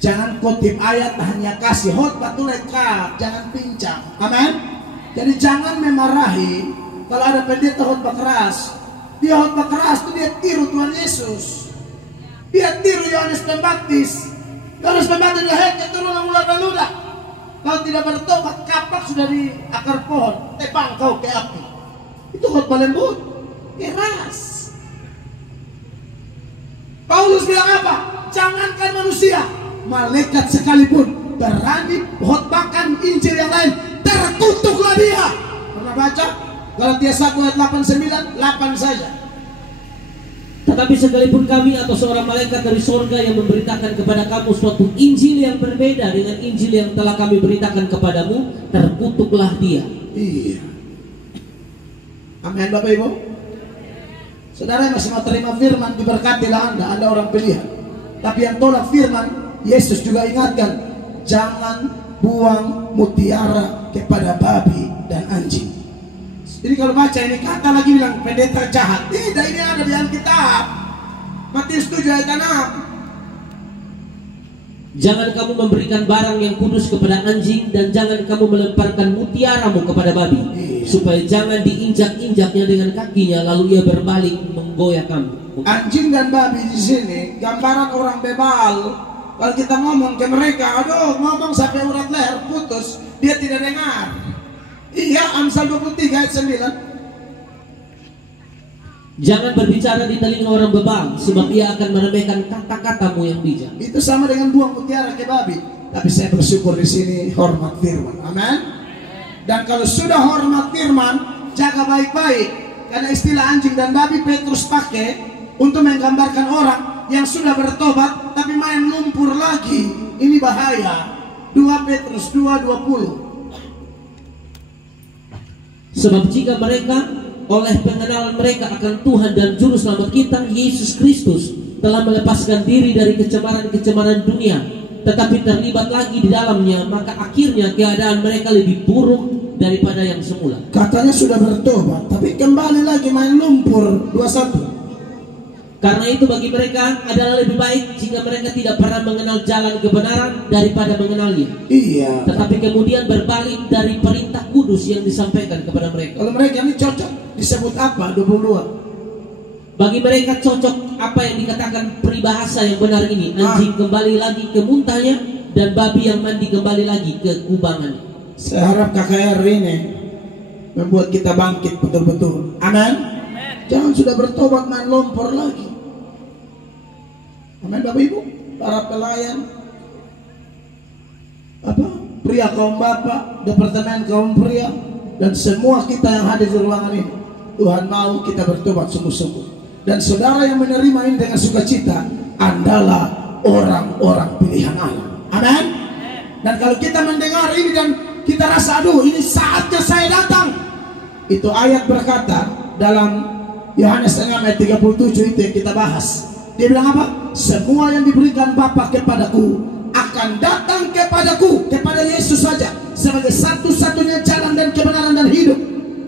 jangan kutip ayat, hanya kasih khotbah itu lengkap, jangan pincang. Amin. Jadi jangan memarahi kalau ada pendeta khotbah keras. Dia khotbah keras itu dia tiru Tuhan Yesus. Dia tiru Yohanes Pembaptis. Yohanes Pembaptis dia keturunan ular beludak. Kalau tidak bertobat, kapak sudah di akar pohon, tebang kau ke api. Itu khotbah lembut, keras. Paulus bilang apa? Jangankan manusia, malaikat sekalipun berani khotbahkan Injil yang lain, terkutuklah dia. Pernah baca Galatia 1 ayat 89? 8 saja. Tetapi sekalipun kami atau seorang malaikat dari sorga yang memberitakan kepada kamu suatu Injil yang berbeda dengan Injil yang telah kami beritakan kepadamu, terkutuklah dia. Iya. Amin Bapak Ibu. Saudara yang masih mau terima firman, diberkatilah Anda orang pilihan. Tapi yang tolak firman, Yesus juga ingatkan, jangan buang mutiara kepada babi dan anjing. Jadi kalau baca ini kata lagi bilang pendeta jahat. Tidak, ini ada di Alkitab. Matius 7 ayat 6. Jangan kamu memberikan barang yang kudus kepada anjing, dan jangan kamu melemparkan mutiaramu kepada babi, supaya jangan diinjak-injaknya dengan kakinya, lalu ia berbalik menggoyah kamu. Anjing dan babi di sini gambaran orang bebal. Kalau kita ngomong ke mereka, aduh ngomong sampai urat leher putus, dia tidak dengar. Iya, Amsal 23 ayat 9. Jangan berbicara di telinga orang bebal, sebab ia akan meremehkan kata-katamu yang bijak. Itu sama dengan buang mutiara ke babi. Tapi saya bersyukur di sini hormat firman. Amin. Dan kalau sudah hormat firman, jaga baik-baik. Karena istilah anjing dan babi Petrus pakai untuk menggambarkan orang yang sudah bertobat tapi main lumpur lagi. Ini bahaya. 2 Petrus 2:20. Sebab jika mereka oleh pengenalan mereka akan Tuhan dan Juru Selamat kita Yesus Kristus telah melepaskan diri dari kecemaran-kecemaran dunia, tetapi terlibat lagi di dalamnya, maka akhirnya keadaan mereka lebih buruk daripada yang semula. Katanya sudah bertobat, tapi kembali lagi main lumpur. 21. Karena itu bagi mereka adalah lebih baik jika mereka tidak pernah mengenal jalan kebenaran daripada mengenalnya. Iya. Tetapi kemudian berbalik dari perintah kudus yang disampaikan kepada mereka. Kalau mereka ini cocok disebut apa? 22. Bagi mereka cocok apa yang dikatakan peribahasa yang benar ini. Anjing kembali lagi ke muntahnya, dan babi yang mandi kembali lagi ke kubangannya. Saya harap KKR ini membuat kita bangkit betul-betul. Amin. Jangan sudah bertobat main lumpur lagi. Amin Bapak Ibu, para pelayan, pria kaum bapak, departemen kaum pria, dan semua kita yang hadir di ruangan ini. Tuhan mau kita bertobat sungguh-sungguh. Dan saudara yang menerima ini dengan sukacita adalah orang-orang pilihan Allah. Amin. Dan kalau kita mendengar ini dan kita rasa, aduh ini saatnya saya datang, itu ayat berkata dalam Yohanes 6 ayat 37 itu yang kita bahas. Dia bilang apa? Semua yang diberikan Bapa kepadaku akan datang kepadaku, kepada Yesus saja sebagai satu-satunya jalan dan kebenaran dan hidup.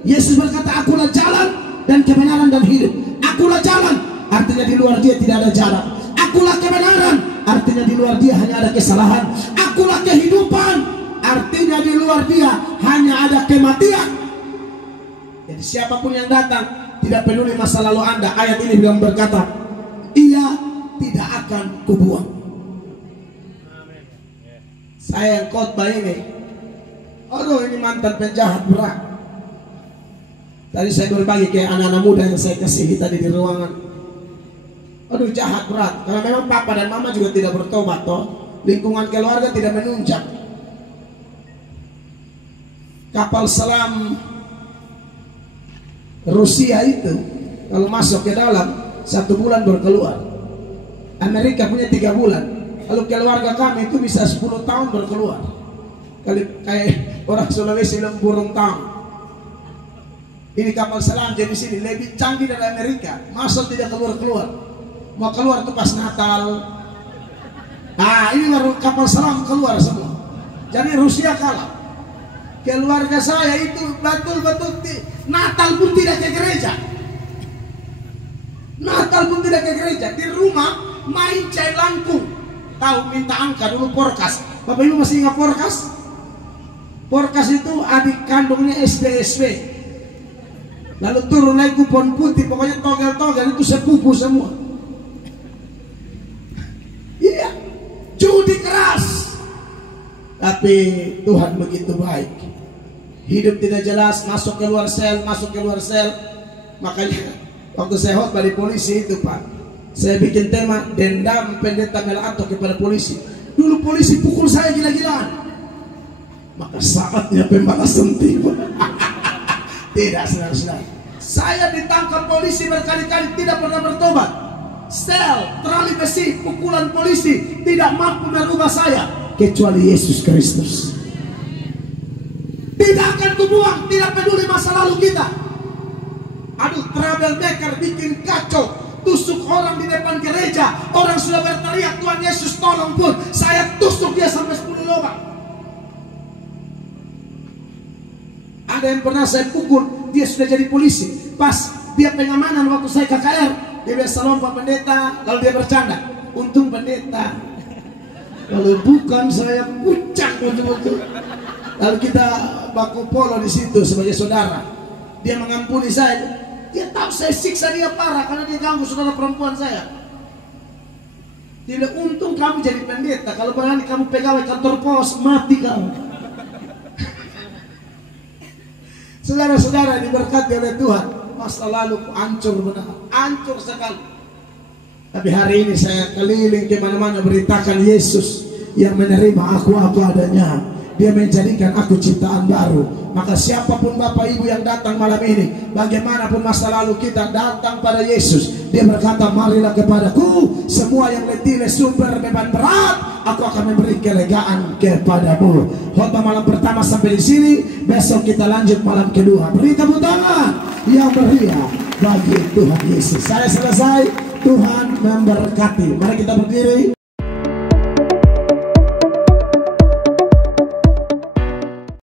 Yesus berkata, akulah jalan dan kebenaran dan hidup. Akulah jalan, artinya di luar dia tidak ada jalan. Akulah kebenaran, artinya di luar dia hanya ada kesalahan. Akulah kehidupan, artinya di luar dia hanya ada kematian. Jadi siapapun yang datang, tidak peduli masa lalu Anda, ayat ini bilang berkata, ia tidak akan kubuang. Saya yang khotbah ini, aduh ini mantan penjahat berat. Tadi saya berbagi ke anak-anak muda yang saya kasihi tadi di ruangan. Aduh jahat berat, karena memang papa dan mama juga tidak bertobat toh. Lingkungan keluarga tidak menunjang. Kapal selam Rusia itu kalau masuk ke dalam 1 bulan berkeluar. Amerika punya 3 bulan. Kalau keluarga kami itu bisa 10 tahun berkeluar. Kayak orang Sulawesi bilang burung tahun. Ini kapal selam jenis ini lebih canggih dari Amerika. Masuk tidak keluar-keluar. Mau keluar itu pas Natal. Nah ini baru kapal selam keluar semua. Jadi Rusia kalah. Keluarga saya itu betul-betul Natal pun tidak ke gereja. Natal pun tidak ke gereja. Di rumah main cai langkung. Tahu minta angka dulu porkas. Bapak Ibu masih ingat porkas? Porkas itu adik kandungnya SDSW. Lalu turun naik kupon putih. Pokoknya togel-togel itu sepupu semua. Iya, judi keras. Tapi Tuhan begitu baik. Hidup tidak jelas, masuk keluar sel, masuk keluar sel. Makanya waktu saya khotbah di polisi itu Pak, saya bikin tema dendam pendeta Melato kepada polisi. Dulu polisi pukul saya gila-gilaan. Maka saatnya pembalasan tiba. Tidak, saudara-saudara. Saya ditangkap polisi berkali-kali, tidak pernah bertobat. Sel, terali besi, pukulan polisi tidak mampu merubah saya, kecuali Yesus Kristus. Tidak akan kubuang, tidak peduli masa lalu kita. Aduh, troublemaker bikin kacau, tusuk orang di depan gereja. Orang sudah berteriak, Tuhan Yesus tolong pun, saya tusuk dia sampai 10 lubang. Ada yang pernah saya pukul, dia sudah jadi polisi. Pas dia pengamanan waktu saya KKR, dia biasa lompat pendeta, lalu dia bercanda, untung pendeta. Kalau bukan saya pucak betul-betul. Lalu kita baku polo di situ sebagai saudara. Dia mengampuni saya. Dia tahu saya siksa dia parah karena dia ganggu saudara perempuan saya. Dia bilang, untung kamu jadi pendeta. Kalau berani kamu pegawai kantor pos, mati kamu. Saudara-saudara diberkati oleh Tuhan, masa lalu hancur benar, hancur sekali. Tapi hari ini saya keliling kemana-mana beritakan Yesus yang menerima aku apa adanya. Dia menjadikan aku ciptaan baru. Maka siapapun Bapak Ibu yang datang malam ini, bagaimanapun masa lalu kita, datang pada Yesus. Dia berkata, marilah kepadaku semua yang letih, sumber beban berat, aku akan memberi kelegaan kepadamu. Khotbah malam pertama sampai di sini. Besok kita lanjut malam kedua. Beri tepuk tangan yang meriah bagi Tuhan Yesus. Saya selesai. Tuhan memberkati. Mari kita berdiri.